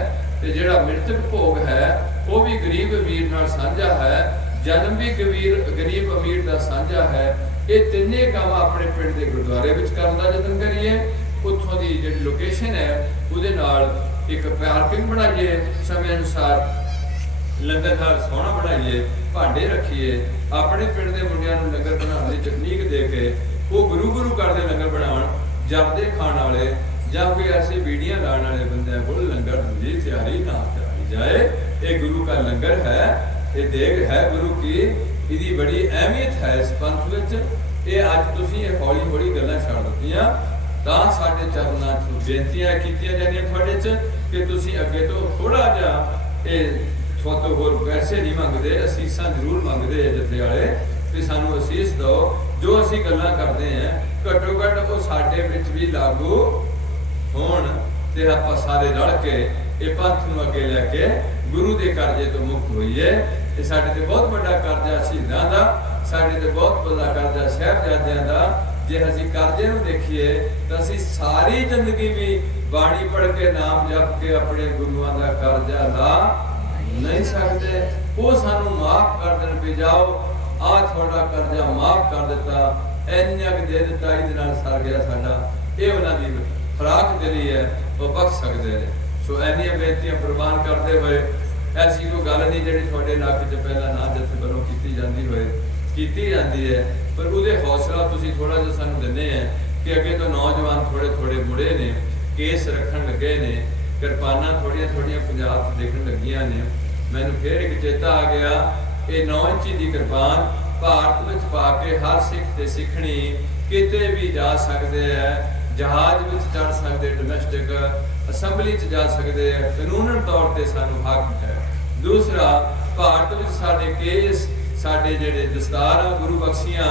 ਤੇ ਜਿਹੜਾ ਮ੍ਰਿਤਕ ਭੋਗ ਹੈ ਉਹ ਵੀ ਗਰੀਬ ਅਮੀਰ ਨਾਲ ਸਾਂਝਾ ਹੈ, ਜਨਮ ਵੀ ਗਰੀਬ ਅਮੀਰ ਦਾ ਸਾਂਝਾ ਹੈ। ਇਹ ਤਿੰਨੇ ਕੰਮ ਆਪਣੇ ਪਿੰਡ ਦੇ ਗੁਰਦੁਆਰੇ ਵਿੱਚ ਕਰਨ ਦਾ ਯਤਨ ਕਰੀਏ। ਉੱਥੋਂ ਦੀ ਜਿਹੜੀ ਲੋਕੇਸ਼ਨ ਹੈ ਉਹਦੇ ਨਾਲ ਇੱਕ ਪਾਰਕਿੰਗ ਬਣਾਈਏ, ਸਮੇਂ ਅਨੁਸਾਰ ਲੰਗਰ ਘਰ ਸੋਹਣਾ ਬਣਾਈਏ, ਭਾਂਡੇ ਰੱਖੀਏ, ਆਪਣੇ ਪਿੰਡ ਦੇ ਮੁੰਡਿਆਂ ਨੂੰ ਲੰਗਰ ਬਣਾਉਣ ਦੀ ਤਕਨੀਕ ਦੇ ਕੇ ਉਹ ਗੁਰੂ ਕਰਦੇ ਲੰਗਰ ਬਣਾਉਣ। ਜਪਦੇ ਖਾਣ ਵਾਲੇ ਜਾਂ ਕੋਈ ਐਸੇ ਬੀੜੀਆਂ ਲਾਉਣ ਵਾਲੇ ਬੰਦਿਆਂ ਕੋਲ ਲੰਗਰ ਦੀ ਤਿਆਰੀ ਨਾ ਕਰਾਈ ਜਾਏ। ਇਹ ਗੁਰੂ ਦਾ ਲੰਗਰ ਹੈ, ਇਹ ਦੇਗ ਹੈ ਗੁਰੂ ਕੀ, ਇਹਦੀ ਬੜੀ ਅਹਿਮੀਅਤ ਹੈ ਇਸ ਪੰਥ ਵਿੱਚ। ਇਹ ਅੱਜ ਤੁਸੀਂ ਇਹ ਹੌਲੀ ਹੌਲੀ ਗੱਲਾਂ ਛੱਡ ਦਿੱਤੀਆਂ ਤਾਂ ਸਾਡੇ ਚਰਨਾਂ 'ਚ ਬੇਨਤੀਆਂ ਕੀਤੀਆਂ ਜਾਂਦੀਆਂ ਤੁਹਾਡੇ 'ਚ ਕਿ ਤੁਸੀਂ ਅੱਗੇ ਤੋਂ ਥੋੜਾ ਜਿਹਾ ਇਹ ਤੁਹਾਤੋਂ ਹੋਰ ਪੈਸੇ ਨਹੀਂ ਮੰਗਦੇ, ਅਸੀਸਾਂ ਜ਼ਰੂਰ ਮੰਗਦੇ ਜਥੇ ਵਾਲੇ ਕਿ ਸਾਨੂੰ ਅਸੀਸ ਦਿਓ। ਜੋ ਅਸੀਂ ਗੱਲਾਂ ਕਰਦੇ ਹਾਂ ਘੱਟੋ ਘੱਟ ਉਹ ਸਾਡੇ ਵਿੱਚ ਵੀ ਲਾਗੂ ਹੋਣ ਤੇ ਆਪਾਂ ਸਾਰੇ ਰਲ ਕੇ ਇਹ ਪੰਥ ਨੂੰ ਅੱਗੇ ਲੈ ਕੇ ਗੁਰੂ ਦੇ ਕਰਜ਼ੇ ਤੋਂ ਮੁਕਤ ਹੋਈਏ। ਇਹ ਸਾਡੇ ਤੇ ਬਹੁਤ ਵੱਡਾ ਕਰਜ਼ਾ ਸ਼ਹੀਦਾਂ ਦਾ, ਸਾਡੇ ਤੇ ਬਹੁਤ ਵੱਡਾ ਕਰਜ਼ਾ ਸਾਹਿਬਜ਼ਾਦਿਆਂ ਦਾ। ਜੇ ਅਸੀਂ ਕਰਜ਼ੇ ਨੂੰ ਦੇਖੀਏ ਤਾਂ ਅਸੀਂ ਸਾਰੀ ਜ਼ਿੰਦਗੀ ਵੀ ਬਾਣੀ ਪੜ੍ਹ ਕੇ ਨਾਮ ਜਪ ਕੇ ਆਪਣੇ ਗੁਰੂਆਂ ਦਾ ਕਰਜ਼ਾ ਲਾ ਨਹੀਂ ਸਕਦੇ। ਉਹ ਸਾਨੂੰ ਮਾਫ ਕਰ ਦੇਣ ਵੀ ਜਾਓ ਆਹ ਤੁਹਾਡਾ ਕਰਜ਼ਾ ਮਾਫ ਕਰ ਦਿੱਤਾ, ਇੰਨਾ ਕੁ ਦੇ ਦਿੱਤਾ, ਇਹਦੇ ਨਾਲ ਸਰ ਗਿਆ ਸਾਡਾ। ਇਹ ਉਹਨਾਂ ਦੀ ਖੁਰਾਕ ਜਿਹੜੀ ਹੈ ਉਹ ਬਖਸ਼ ਸਕਦੇ ਨੇ। ਸੋ ਇੰਨੀਆਂ ਬੇਨਤੀਆਂ ਪ੍ਰਵਾਨ ਕਰਦੇ ਹੋਏ ਐਸੀ ਕੋਈ ਗੱਲ ਨਹੀਂ ਜਿਹੜੀ ਤੁਹਾਡੇ ਇਲਾਕੇ 'ਚ ਪਹਿਲਾਂ ਨਾ ਜਥੇ ਵੱਲੋਂ ਕੀਤੀ ਜਾਂਦੀ ਹੋਏ, ਕੀਤੀ ਜਾਂਦੀ ਹੈ, ਪਰ ਉਹਦੇ ਹੌਸਲਾ ਤੁਸੀਂ ਥੋੜਾ ਜਿਹਾ ਸਾਨੂੰ ਦਿੰਦੇ ਆ ਕਿ ਅੱਗੇ ਤੋਂ ਨੌਜਵਾਨ ਥੋੜੇ ਮੁੜੇ ਨੇ, ਕੇਸ ਰੱਖਣ ਲੱਗੇ ਨੇ, ਕਿਰਪਾਨਾਂ ਥੋੜੀਆਂ ਪੰਜਾਬ 'ਚ ਦੇਖਣ ਲੱਗੀਆਂ ਨੇ। ਮੈਨੂੰ ਫਿਰ ਇੱਕ ਚੇਤਾ ਆ ਗਿਆ, ਇਹ 9 ਇੰਚੀ ਦੀ ਕਿਰਪਾਨ ਭਾਰਤ ਵਿੱਚ ਪਾ ਕੇ ਹਰ ਸਿੱਖ ਤੇ ਸਿੱਖਣੀ ਕਿਤੇ ਵੀ ਜਾ ਸਕਦੇ ਹੈ, ਜਹਾਜ਼ ਵਿੱਚ ਚੜ ਸਕਦੇ, ਡੋਮੈਸਟਿਕ ਅਸੈਂਬਲੀ 'ਚ ਜਾ ਸਕਦੇ ਹੈ, ਕਾਨੂੰਨਨ ਤੌਰ ਤੇ ਸਾਨੂੰ ਹੱਕ ਹੈ। ਦੂਸਰਾ, ਭਾਰਤ ਵਿੱਚ ਸਾਡੇ ਕੇਸ, ਸਾਡੇ ਜਿਹੜੇ ਦਸਤਾਰਾਂ ਗੁਰੂ ਬਖਸ਼ੀਆਂ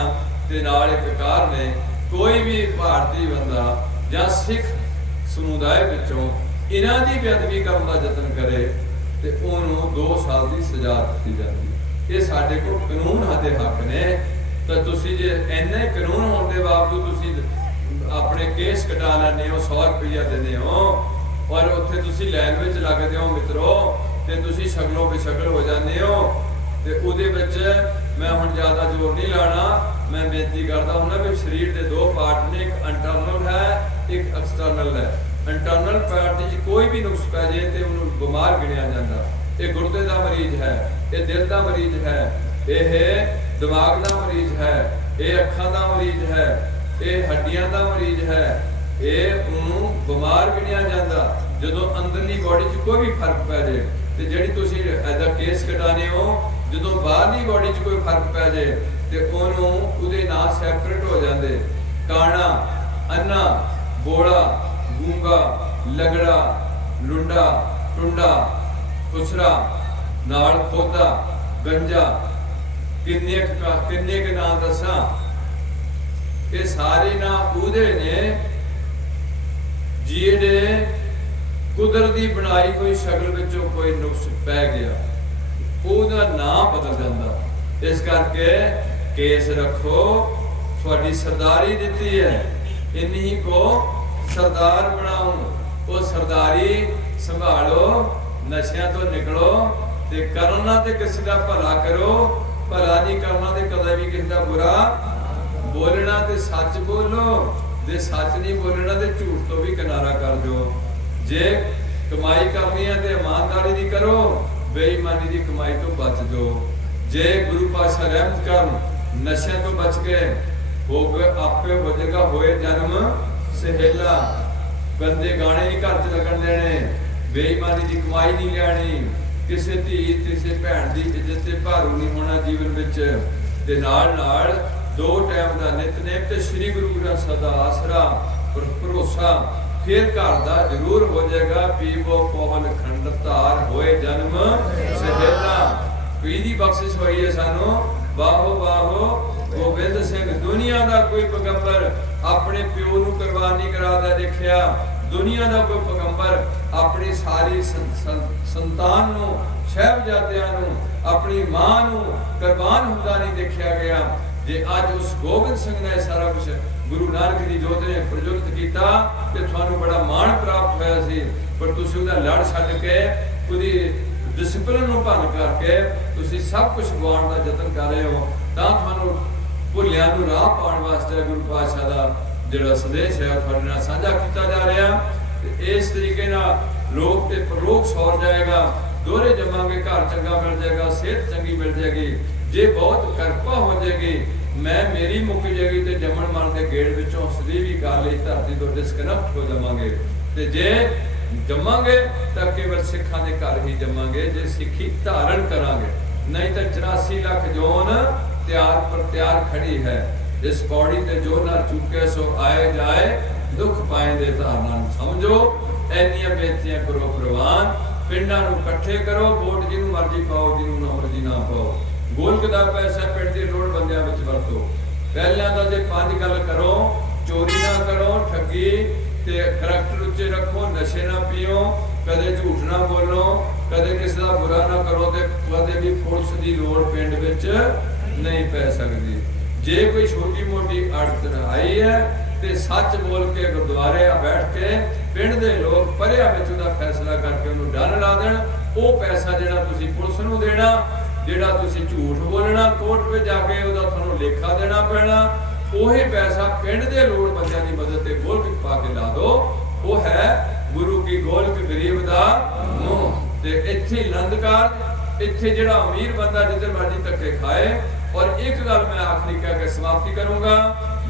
ਤੇ ਨਾਲ ਇੱਕ ਕਾਰ ਨੇ, ਕੋਈ ਵੀ ਭਾਰਤੀ ਬੰਦਾ ਜਾਂ ਸਿੱਖ ਸਮੁਦਾਇ ਵਿੱਚੋਂ ਇਹਨਾਂ ਦੀ ਬੇਅਦਬੀ ਕਰਨ ਦਾ ਯਤਨ ਕਰੇ ਤੇ ਉਹਨੂੰ 2 ਸਾਲ ਦੀ ਸਜ਼ਾ ਦਿੱਤੀ ਜਾਂਦੀ। ਇਹ ਸਾਡੇ ਕੋਲ ਕਾਨੂੰਨ ਅਤੇ ਹੱਕ ਨੇ। ਤਾਂ ਤੁਸੀਂ ਜੇ ਇੰਨੇ ਕਾਨੂੰਨ ਹੋਣ ਦੇ ਬਾਵਜੂਦ ਤੁਸੀਂ ਆਪਣੇ ਕੇਸ ਕਟਾ ਲੈਂਦੇ ਹੋ, 100 ਰੁਪਇਆ ਦਿੰਦੇ ਹੋ ਔਰ ਉੱਥੇ ਤੁਸੀਂ ਲਾਈਨ ਵਿੱਚ ਲੱਗਦੇ ਹੋ ਮਿੱਤਰੋ, ਤੇ ਤੁਸੀਂ ਸ਼ਕਲੋਂ ਬੇਸ਼ਕਲ ਹੋ ਜਾਂਦੇ ਹੋ। ਤੇ ਉਹਦੇ ਵਿੱਚ ਮੈਂ ਹੁਣ ਜ਼ਿਆਦਾ ਜ਼ੋਰ ਨਹੀਂ ਲਾਣਾ, ਮੈਂ ਬੇਨਤੀ ਕਰਦਾ ਹੁੰਦਾ ਵੀ ਸਰੀਰ ਦੇ 2 ਪਾਰਟ ਨੇ, ਇੱਕ ਇੰਟਰਨਲ ਹੈ, ਇੱਕ ਐਕਸਟਰਨਲ ਹੈ। ਇੰਟਰਨਲ ਪਾਰਟ 'ਚ ਕੋਈ ਵੀ ਨੁਕਸ ਪੈ ਜਾਏ ਤੇ ਉਹਨੂੰ ਬਿਮਾਰ ਗਿਣਿਆ ਜਾਂਦਾ। ਇਹ ਗੁਰਦੇ ਦਾ ਮਰੀਜ਼ ਹੈ, ਇਹ ਦਿਲ ਦਾ ਮਰੀਜ਼ ਹੈ, ਇਹ ਦਿਮਾਗ ਦਾ ਮਰੀਜ਼ ਹੈ, ਇਹ ਅੱਖਾਂ ਦਾ ਮਰੀਜ਼ ਹੈ, ਇਹ ਹੱਡੀਆਂ ਦਾ ਮਰੀਜ਼ ਹੈ। ਇਹ ਉਹਨੂੰ ਬਿਮਾਰ ਗਿਣਿਆ ਜਾਂਦਾ ਜਦੋਂ ਅੰਦਰਲੀ ਬੋਡੀ 'ਚ ਕੋਈ ਵੀ ਫਰਕ ਪੈ ਜਾਏ। ਤੇ ਜਿਹੜੀ ਤੁਸੀਂ ਇਹਦਾ ਕੇਸ ਕਟਾਣੇ ਹੋ, ਜਦੋਂ ਬਾਹਰਲੀ ਬੋਡੀ 'ਚ ਕੋਈ ਫਰਕ ਪੈ ਜਾਏ ਤੇ ਉਹਨੂੰ ਉਹਦੇ ਨਾਂ ਸੈਪਰੇਟ ਹੋ ਜਾਂਦੇ। ਕਾਣਾ, ਅੰਨਾ, ਬੋੜਾ, ਗੂੰਗਾ, ਲੰਗੜਾ, ਲੁੰਡਾ, ਟੁੰਡਾ, ਖੁਸਰਾ, ਨਾਲ ਖੋਦਾ, ਗੰਜਾ, ਕਿੰਨੇ ਕੁ ਨਾਂ ਦੱਸਾਂ। ਇਹ ਸਾਰੇ ਨਾਂ ਉਹਦੇ ਨੇ ਜਿਹੜੇ ਕੁਦਰਤੀ ਬਣਾਈ ਹੋਈ ਸ਼ਕਲ ਵਿੱਚੋਂ ਕੋਈ ਨੁਕਸ ਪੈ ਗਿਆ, ਉਹਦਾ ਨਾਂ ਬਦਲ ਜਾਂਦਾ। ਇਸ ਕਰਕੇ ਕੇਸ ਰੱਖੋ, ਤੁਹਾਡੀ ਸਰਦਾਰੀ ਦਿੱਤੀ ਹੈ, ਇੰਨੀ ਕੋ ਸਰਦਾਰ ਬਣਾਓ। ਉਹ ਸਰਦਾਰੀ ਸੰਭਾਲੋ, ਨਸ਼ਿਆਂ ਤੋਂ ਨਿਕਲੋ ਤੇ ਕਰਨਾ ਤੇ ਕਿਸੇ ਦਾ ਭਲਾ ਕਰੋ। ਭਲਾ ਨਹੀਂ ਕਰਨਾ ਤੇ ਕਦੇ ਵੀ ਕਿਸੇ ਦਾ ਬੁਰਾ ਬੋਲਣਾ ਤੇ ਸੱਚ ਬੋਲੋ, ਜੇ ਸੱਚ ਨਹੀਂ ਬੋਲਣਾ ਤੇ ਝੂਠ ਤੋਂ ਵੀ ਕਿਨਾਰਾ ਕਰ ਦਿਓ। ਜੇ ਕਮਾਈ ਕਰਨੀ ਹੈ ਤੇ ਇਮਾਨਦਾਰੀ ਦੀ ਕਰੋ, ਬੇਈਮਾਨੀ ਦੀ ਕਮਾਈ ਤੋਂ ਬਚ ਜਾਓ। ਜੇ ਗੁਰੂ ਪਾਤਸ਼ਾਹ ਰਹਿਮਤ ਕਰਨ, ਨਸ਼ਿਆਂ ਤੋਂ ਬਚ ਕੇ ਆਪੇ ਹੋ ਜਾਏਗਾ ਹੋਏ ਜਨਮ ਸਹੇਲਾ। ਗੰਦੇ ਗਾਣੇ ਨਹੀਂ ਘਰ 'ਚ ਲੱਗਣ ਦੇਣੇ, ਬੇਈਮਾਨੀ ਦੀ ਕਮਾਈ ਨਹੀਂ ਲੈਣੀ, ਕਿਸੇ ਧੀ ਕਿਸੇ ਭੈਣ ਦੀ ਇੱਜ਼ਤ ਤੇ ਭਾਰੂ ਨਹੀਂ ਹੋਣਾ ਜੀਵਨ ਵਿੱਚ। ਤੇ ਨਾਲ 2 ਟਾਈਮ ਦਾ ਨਿਤਨੇਮ ਤੇ ਸ੍ਰੀ ਗੁਰੂ ਗ੍ਰੰਥ ਸਾਹਿਬ ਦਾ ਆਸਰਾ ਭਰੋਸਾ, ਫਿਰ ਘਰ ਦਾ ਜ਼ਰੂਰ ਹੋ ਜਾਏਗਾ। ਪੀਵੋ ਪਵਨ ਖੰਡ ਧਾਰ ਹੋਏ ਜਨਮ ਸਹੇਲਾ। ਪੀ ਦੀ ਬਖਸ਼ਿਸ਼ ਹੋਈ ਹੈ ਸਾਨੂੰ। ਬਾਹੋ ਬਾਹੋ ਗੋਬਿੰਦ ਸਿੰਘ ਦੁਨੀ दुनिया का कोई पैगंबर अपने प्यो नूं कुर्बान नहीं करादा देखिया, दुनिया का कोई पैगंबर अपनी सारी संतान नूं, साहिबजादियां नूं, अपनी मां नूं कुर्बान हुंदा नहीं देखिया गया। जे अज उस गोबिंद सिंह ने सारा कुछ गुरु नानक दी जोत ने प्रज्वलित किया ते तुहानूं बड़ा मान प्राप्त होया सी, पर तुसीं उहदा लड़ छड्ड के उहदी डिसिपलिन नूं भंग करके तुसीं सब कुछ गवाउण दा यतन कर रहे हो। तां तुहानूं भुल्लिआं नूं राह पाउण वास्ते गुरु पातशाह दा जिहड़ा संदेश है तुहाडे नाल साझा किया जा रहा। इस तरीके नाल लोक ते परलोक सौर जाएगा, दोहरे जमांगे, घर चंगा मिल जाएगा, सेहत चंगी मिल जाएगी। जे बहुत किरपा हो जाएगी, मैं मेरी मुक जाएगी तो जमन मरण के गेड़ विचों सदी भी कर ली धरती तो डिस्कनैक्ट हो जावांगे। ते जे जमांगे तो केवल सिखां दे घर ही जमांगे जे सिੱਖੀ धारण करांगे, नहीं तो 84 लाख जोन तैयार पर तैयार खड़ी है। इस पौड़ी ते जो ना चुके सो आए जाए, दुख पाए दे धारना समझो। ऐनियां बेनतियां करो प्रवान, पिंडां नूं इकट्ठे करो, वोट जिन्हों मर्जी पाओ, जिन्हों ना मर्जी ना पाओ। गोलक दा पैसा पिंड दी लोड़ बंदियां विच वरतो। पहलियां दा जे 5 गल करो, चोरी ना करो, ठगी ते करैक्टर उच्चे रखो, नशे ना पियो, कदे झूठ ना बोलो, कदे किसी दा बुरा ना करो, ते कदे भी पुलिस दी लोड़ पिंड विच नहीं पै सकदी। जे कोई छोटी मोटी अड़चन आई है ते सच बोल के गुरुद्वारे बैठ के पिंड दे लोग परिया विच उहदा फैसला करके उहनूं डन ला देण। ਉਹ पैसा ਜਿਹੜਾ ਤੁਸੀਂ ਪੁਲਿਸ ਨੂੰ ਦੇਣਾ, ਜਿਹੜਾ ਤੁਸੀਂ ਝੂਠ ਬੋਲਣਾ ਕੋਰਟ ਵਿੱਚ ਜਾ ਕੇ ਉਹਦਾ ਤੁਹਾਨੂੰ ਲੇਖਾ ਦੇਣਾ ਪੈਣਾ, ਉਹੀ ਪੈਸਾ ਪਿੰਡ ਦੇ ਲੋੜ ਬੰਦਿਆਂ ਦੀ ਮਦਦ ਤੇ ਗੋਲਕ ਪਾ ਕੇ ਲਾ ਦਿਓ। ਉਹ ਹੈ ਗੁਰੂ ਕੀ ਗੋਲਕ ਗਰੀਬ ਦਾ ਮੂੰਹ। ਤੇ ਇੱਥੇ ਆਨੰਦਕਾਰ, ਇੱਥੇ ਜਿਹੜਾ ਅਮੀਰ ਬੰਦਾ ਜਿੱਧਰ ਮਰਜ਼ੀ ਧੱਕੇ ਖਾਏ। ਔਰ ਇੱਕ ਗੱਲ ਮੈਂ ਆਖਰੀ ਕਹਿ ਕੇ ਸਮਾਪਤੀ ਕਰੂੰਗਾ,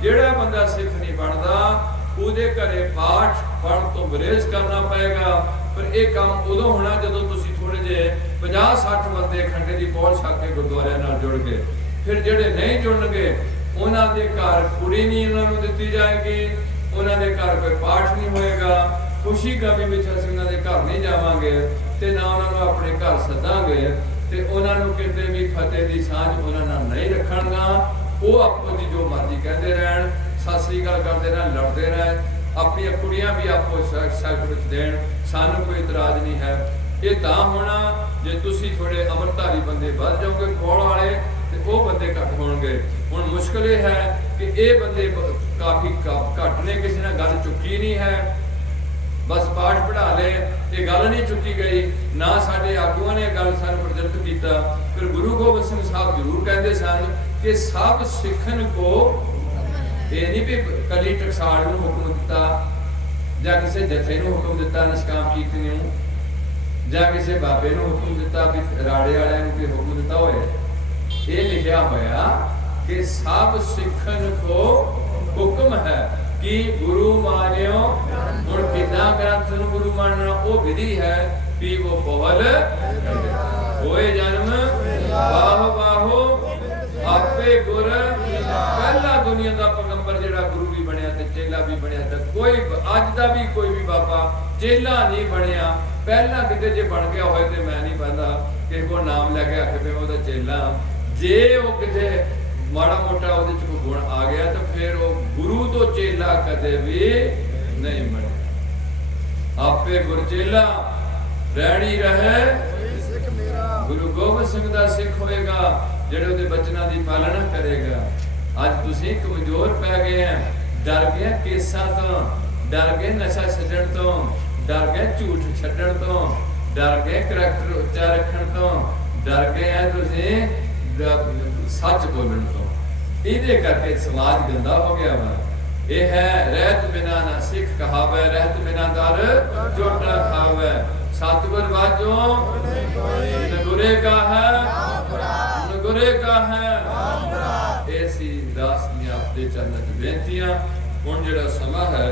ਜਿਹੜਾ ਬੰਦਾ ਸਿੱਖ ਨਹੀਂ ਬਣਦਾ ਉਹਦੇ ਘਰੇ ਪਾਠ ਪੜ੍ਹਨ ਤੋਂ ਗੁਰੇਜ਼ ਕਰਨਾ ਪਏਗਾ। पर यह काम उदों होना जो तुसी थोड़े जे 50-60 बंदे खंडे की पौड़ छक के गुरुद्वारे नाल जुड़ गए। फिर जेडे नहीं जुड़नगे उन्हां दे घर कुड़ी नहीं उन्होंने दिती जाएगी, उन्हां दे घर कोई पाठ नहीं होएगा, खुशी गमी विच असीं उन्हां दे घर नहीं जावांगे ते ना उन्होंने अपने घर सदांगे ते उन्होंने किते भी फतेह की सांझ उन्हां नाल नहीं रखणगा। वो आपो जी जो मर्जी कहते रहन, सत श्री अकाल करते रहन, लड़ते रहन, अपनी कुड़ियां भी आपो सख्त विच देण, सानू कोई इतराज नहीं है। ये तां होना जे तुसी थोड़े अमरधारी बंदे वध जाओगे कोल वाले ते वो बंदे घट होणगे। हुण मुश्किल ये है कि ये बंदे काफी घट ने, किसी ने गल चुकी नहीं है, बस पाठ पढ़ा ले, ये गल नहीं चुकी गई, ना साडे आगूआं ने गल सानू प्रचलित कीता। फिर गुरु गोबिंद सिंह साहब जरूर कहते सन कि सब सिखन को, ये नहीं भी कली टकसाल नूं हुक्म दिता ਜਾਂ ਕਿਸੇ ਜਥੇ ਨੂੰ ਹੁਕਮ ਦਿੱਤਾ ਨਿਸ਼ਕਾਮ ਕੀਰਤਨੀ ਨੂੰ, ਜਾਂ ਕਿਸੇ ਬਾਬੇ ਨੂੰ ਹੁਕਮ ਦਿੱਤਾ ਵੀ ਰਾੜੇ ਵਾਲਿਆਂ ਨੂੰ ਕੋਈ ਹੁਕਮ ਦਿੱਤਾ ਹੋਏ। ਇਹ ਲਿਖਿਆ ਹੋਇਆ ਕਿ ਸਭ ਸਿੱਖਣ ਕੋ ਹੁਕਮ ਹੈ ਕਿ ਗੁਰੂ ਮਾਨਿਓ। ਹੁਣ ਕਿੱਦਾਂ ਗ੍ਰੰਥ ਨੂੰ ਗੁਰੂ ਮੰਨਣਾ, ਉਹ ਵਿਧੀ ਹੈ ਵੀ ਉਹ ਪਵਲ ਹੋਏ ਜਨਮ ਬਾਹੋ ਬਾਹੋ ਆਪੇ ਗੁਰ। पहला दुनिया का पैगंबर जिहड़ा गुरु भी बनया ते चेला भी बनया, ते कोई अज दा भी कोई भी बाबा चेला नहीं बनया। पहला किते जे बन गया होए ते मैं नहीं पता किसी को नाम लैके आखे पे मैं चेला। जे वो किते माड़ा मोटा ਉਹਦੇ ਚ कोई गुण आ गया तो फिर वो गुरु तो चेला कदे भी नहीं बने। आपे गुर चेला रहनी रहे गुरु गोबिंद सिंह दा सिख होएगा, ਜਿਹੜੇ ਉਹਦੇ ਬਚਨਾਂ ਦੀ ਪਾਲਣਾ ਕਰੇਗਾ। ਅੱਜ ਤੁਸੀਂ ਕਮਜ਼ੋਰ ਪੈ ਗਏ ਆ, ਡਰ ਗਏ ਕੇਸਾਂ ਤੋਂ, ਡਰ ਗਏ ਨਸ਼ਾ ਛੱਡਣ ਤੋਂ, ਡਰ ਗਏ ਝੂਠ ਛੱਡਣ ਤੋਂ, ਡਰ ਗਏ ਕਰੈਕਟਰ ਉੱਚਾ ਰੱਖਣ ਤੋਂ, ਡਰ ਗਏ ਆ ਤੁਸੀਂ ਸੱਚ ਬੋਲਣ ਤੋਂ। ਇਹਦੇ ਕਰਕੇ ਸਮਾਜ ਗੰਦਾ ਹੋ ਗਿਆ ਵਾ। ਇਹ ਹੈ ਰਹਿਤ ਬਿਨਾ ਨਾ ਸਿੱਖ ਕਹਾਵੇ, ਰਹਿਤ ਬਿਨਾ ਦਰ ਚੋਟ ਨਾ ਖਾਵੇ। ਸਤਿਗੁਰ ਵਾਜੋ ਨਗੁਰੇ ਕਾ ਹੈ, ਨਗੁਰੇ ਕਾ ਹੈ। ऐसी दास ने आपके चरणों में बेनतियां। हुण जिहड़ा समा है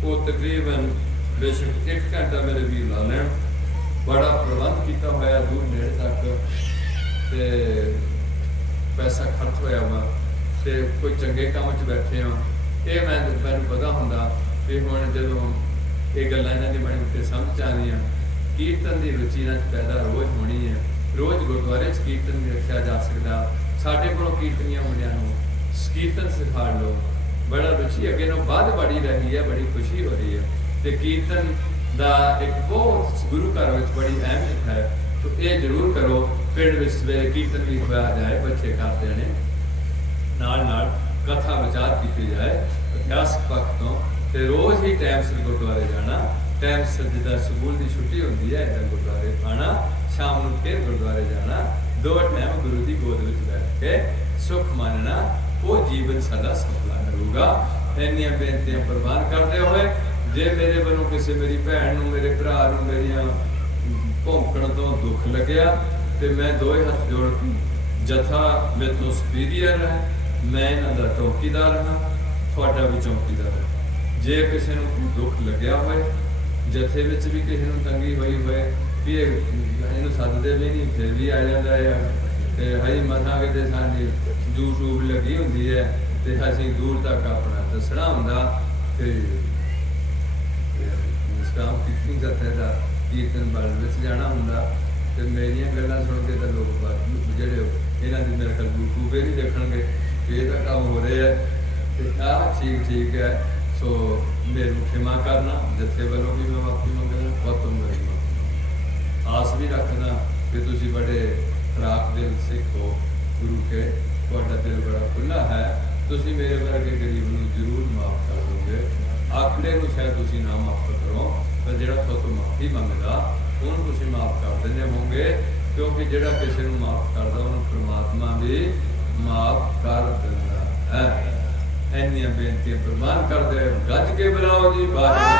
वो तकरीबन बेशक 1 घंटा मेरे वीर ला लैण। बड़ा प्रबंध किया होया दूर नेड़े तक ते पैसा खर्च होया वा ते कोई चंगे काम च बैठे हो। ये मैनूं पता हुंदा भी हुण जदों ये गल्लां इन्हां दी बड़ी उत्ते समझ आ रही कीर्तन की रुचि इन्हां च पैदा रोज़ होनी है। रोज़ गुरुद्वारे च कीर्तन भी रखा जा सकता। साडे कोलों कीर्तनियां मुंडियां नूं ਕੀਰਤਨ ਸਿਖਾ ਲਓ। ਬੜਾ ਰੁਚੀ ਅੱਗੇ ਨੂੰ ਵੱਧ ਬੜੀ ਰਹੀ ਹੈ, ਬੜੀ ਖੁਸ਼ੀ ਹੋ ਰਹੀ ਹੈ। ਤੇ ਕੀਰਤਨ ਦਾ ਇੱਕ ਬਹੁਤ ਗੁਰੂ ਘਰ ਵਿੱਚ ਬੜੀ ਅਹਿਮੀਅਤ ਹੈ। ਤੋ ਇਹ ਜ਼ਰੂਰ ਕਰੋ। ਪਿੰਡ ਵਿੱਚ ਸਵੇਰੇ ਕੀਰਤਨ ਵੀ ਹੋਇਆ ਜਾਏ, ਬੱਚੇ ਕਰਦੇ ਨੇ, ਨਾਲ ਨਾਲ ਕਥਾ ਵਿਚਾਰ ਕੀਤੀ ਜਾਏ ਇਤਿਹਾਸਕ ਪੱਖ ਤੋਂ। ਤੇ ਰੋਜ਼ ਹੀ ਟਾਈਮ ਸਿਰ ਗੁਰਦੁਆਰੇ ਜਾਣਾ, ਟਾਈਮ ਸਿਰ ਜਿੱਦਾਂ ਸਕੂਲ ਦੀ ਛੁੱਟੀ ਹੁੰਦੀ ਹੈ ਇੱਦਾਂ ਗੁਰਦੁਆਰੇ ਆਉਣਾ, ਸ਼ਾਮ ਨੂੰ ਫਿਰ ਗੁਰਦੁਆਰੇ ਜਾਣਾ, 2 ਟਾਈਮ ਗੁਰੂ ਦੀ ਗੋਦ ਵਿੱਚ ਬੈਠ ਕੇ ਸੁੱਖ ਮੰਨਣਾ, ਉਹ ਜੀਵਨ ਸਾਡਾ ਸਫਲਾ ਰਹੂਗਾ। ਇੰਨੀਆਂ ਬੇਨਤੀਆਂ ਪ੍ਰਵਾਨ ਕਰਦੇ ਹੋਏ, ਜੇ ਮੇਰੇ ਵੱਲੋਂ ਕਿਸੇ ਮੇਰੀ ਭੈਣ ਨੂੰ, ਮੇਰੇ ਭਰਾ ਨੂੰ ਮੇਰੀਆਂ ਭੌਂਕਣ ਤੋਂ ਦੁੱਖ ਲੱਗਿਆ ਤੇ ਮੈਂ ਦੋਏ ਹੱਥ ਜੋੜ ਕੇ, ਜਥਾ ਮੇਰੇ ਤੋਂ ਸੁਪੀਰੀਅਰ ਹੈ, ਮੈਂ ਇਹਨਾਂ ਦਾ ਚੌਕੀਦਾਰ ਹਾਂ, ਤੁਹਾਡਾ ਵੀ ਚੌਕੀਦਾਰ ਹੈ। ਜੇ ਕਿਸੇ ਨੂੰ ਕੋਈ ਦੁੱਖ ਲੱਗਿਆ ਹੋਏ, ਜਥੇ ਵਿੱਚ ਵੀ ਕਿਸੇ ਨੂੰ ਤੰਗੀ ਹੋਈ ਹੋਏ ਵੀ ਇਹਨੂੰ ਸੱਦਦੇ ਵੀ ਨਹੀਂ ਫਿਰ ਵੀ ਆ ਜਾਂਦਾ ਹੈ, ਤੇ ਹਈ ਮਸਾਂ ਕਿਤੇ ਸਾਡੀ YouTube ਲੱਗੀ ਹੁੰਦੀ ਹੈ ਤੇ ਅਸੀਂ ਦੂਰ ਤੱਕ ਆਪਣਾ ਦੱਸਣਾ ਹੁੰਦਾ। ਤੇ ਇਸ ਕੰਮ ਕੀਤੀ ਜਥੇ ਦਾ ਕੀਰਤਨ ਬਲ ਵਿੱਚ ਜਾਣਾ ਹੁੰਦਾ। ਤੇ ਮੇਰੀਆਂ ਗੱਲਾਂ ਸੁਣ ਕੇ ਤਾਂ ਲੋਕ ਜਿਹੜੇ ਇਹਨਾਂ ਦੀ ਮੇਰੇ ਖਿਆਲ YouTube ਹੀ ਨਹੀਂ ਦੇਖਣਗੇ ਕਿ ਇਹਦਾ ਕੰਮ ਹੋ ਰਿਹਾ ਹੈ। ਤੇ ਆਹ ਠੀਕ ਹੈ। ਸੋ ਮੇਰੇ ਖਿਮਾ ਕਰਨਾ, ਜਥੇ ਵੱਲੋਂ ਵੀ ਮੈਂ ਮਾਫੀ ਮੰਗਦਾ, ਬਹੁਤ ਮੇਰੀ ਆਸ ਵੀ ਰੱਖਦਾ ਕਿ ਤੁਸੀਂ ਬੜੇ ਖਰਾਬ ਦਿਲ ਸਿੱਖ ਹੋ, ਗੁਰੂ ਕੇ ਤੁਹਾਡਾ ਦਿਲ ਬੜਾ ਖੁੱਲ੍ਹਾ ਹੈ, ਤੁਸੀਂ ਮੇਰੇ ਵਰਗੇ ਗਰੀਬ ਨੂੰ ਜ਼ਰੂਰ ਮਾਫ ਕਰ ਦੋਗੇ। ਆਖੜੇ ਨੂੰ ਸ਼ਾਇਦ ਤੁਸੀਂ ਨਾ ਮਾਫ ਕਰੋ, ਪਰ ਜਿਹੜਾ ਤੁਹਾਨੂੰ ਮਾਫੀ ਮੰਗਦਾ ਉਹਨੂੰ ਤੁਸੀਂ ਮਾਫ ਕਰ ਦਿੰਦੇ ਹੋਵੋਗੇ, ਕਿਉਂਕਿ ਜਿਹੜਾ ਕਿਸੇ ਨੂੰ ਮਾਫ ਕਰਦਾ ਉਹਨੂੰ ਪ੍ਰਮਾਤਮਾ ਵੀ ਮਾਫ ਕਰ ਦਿੰਦਾ ਹੈ। ਇੰਨੀਆਂ ਬੇਨਤੀਆਂ ਪ੍ਰਵਾਨ ਕਰਦੇ, ਗੱਜ ਕੇ ਬੁਲਾਓ ਜੀ ਬਾਹਰ।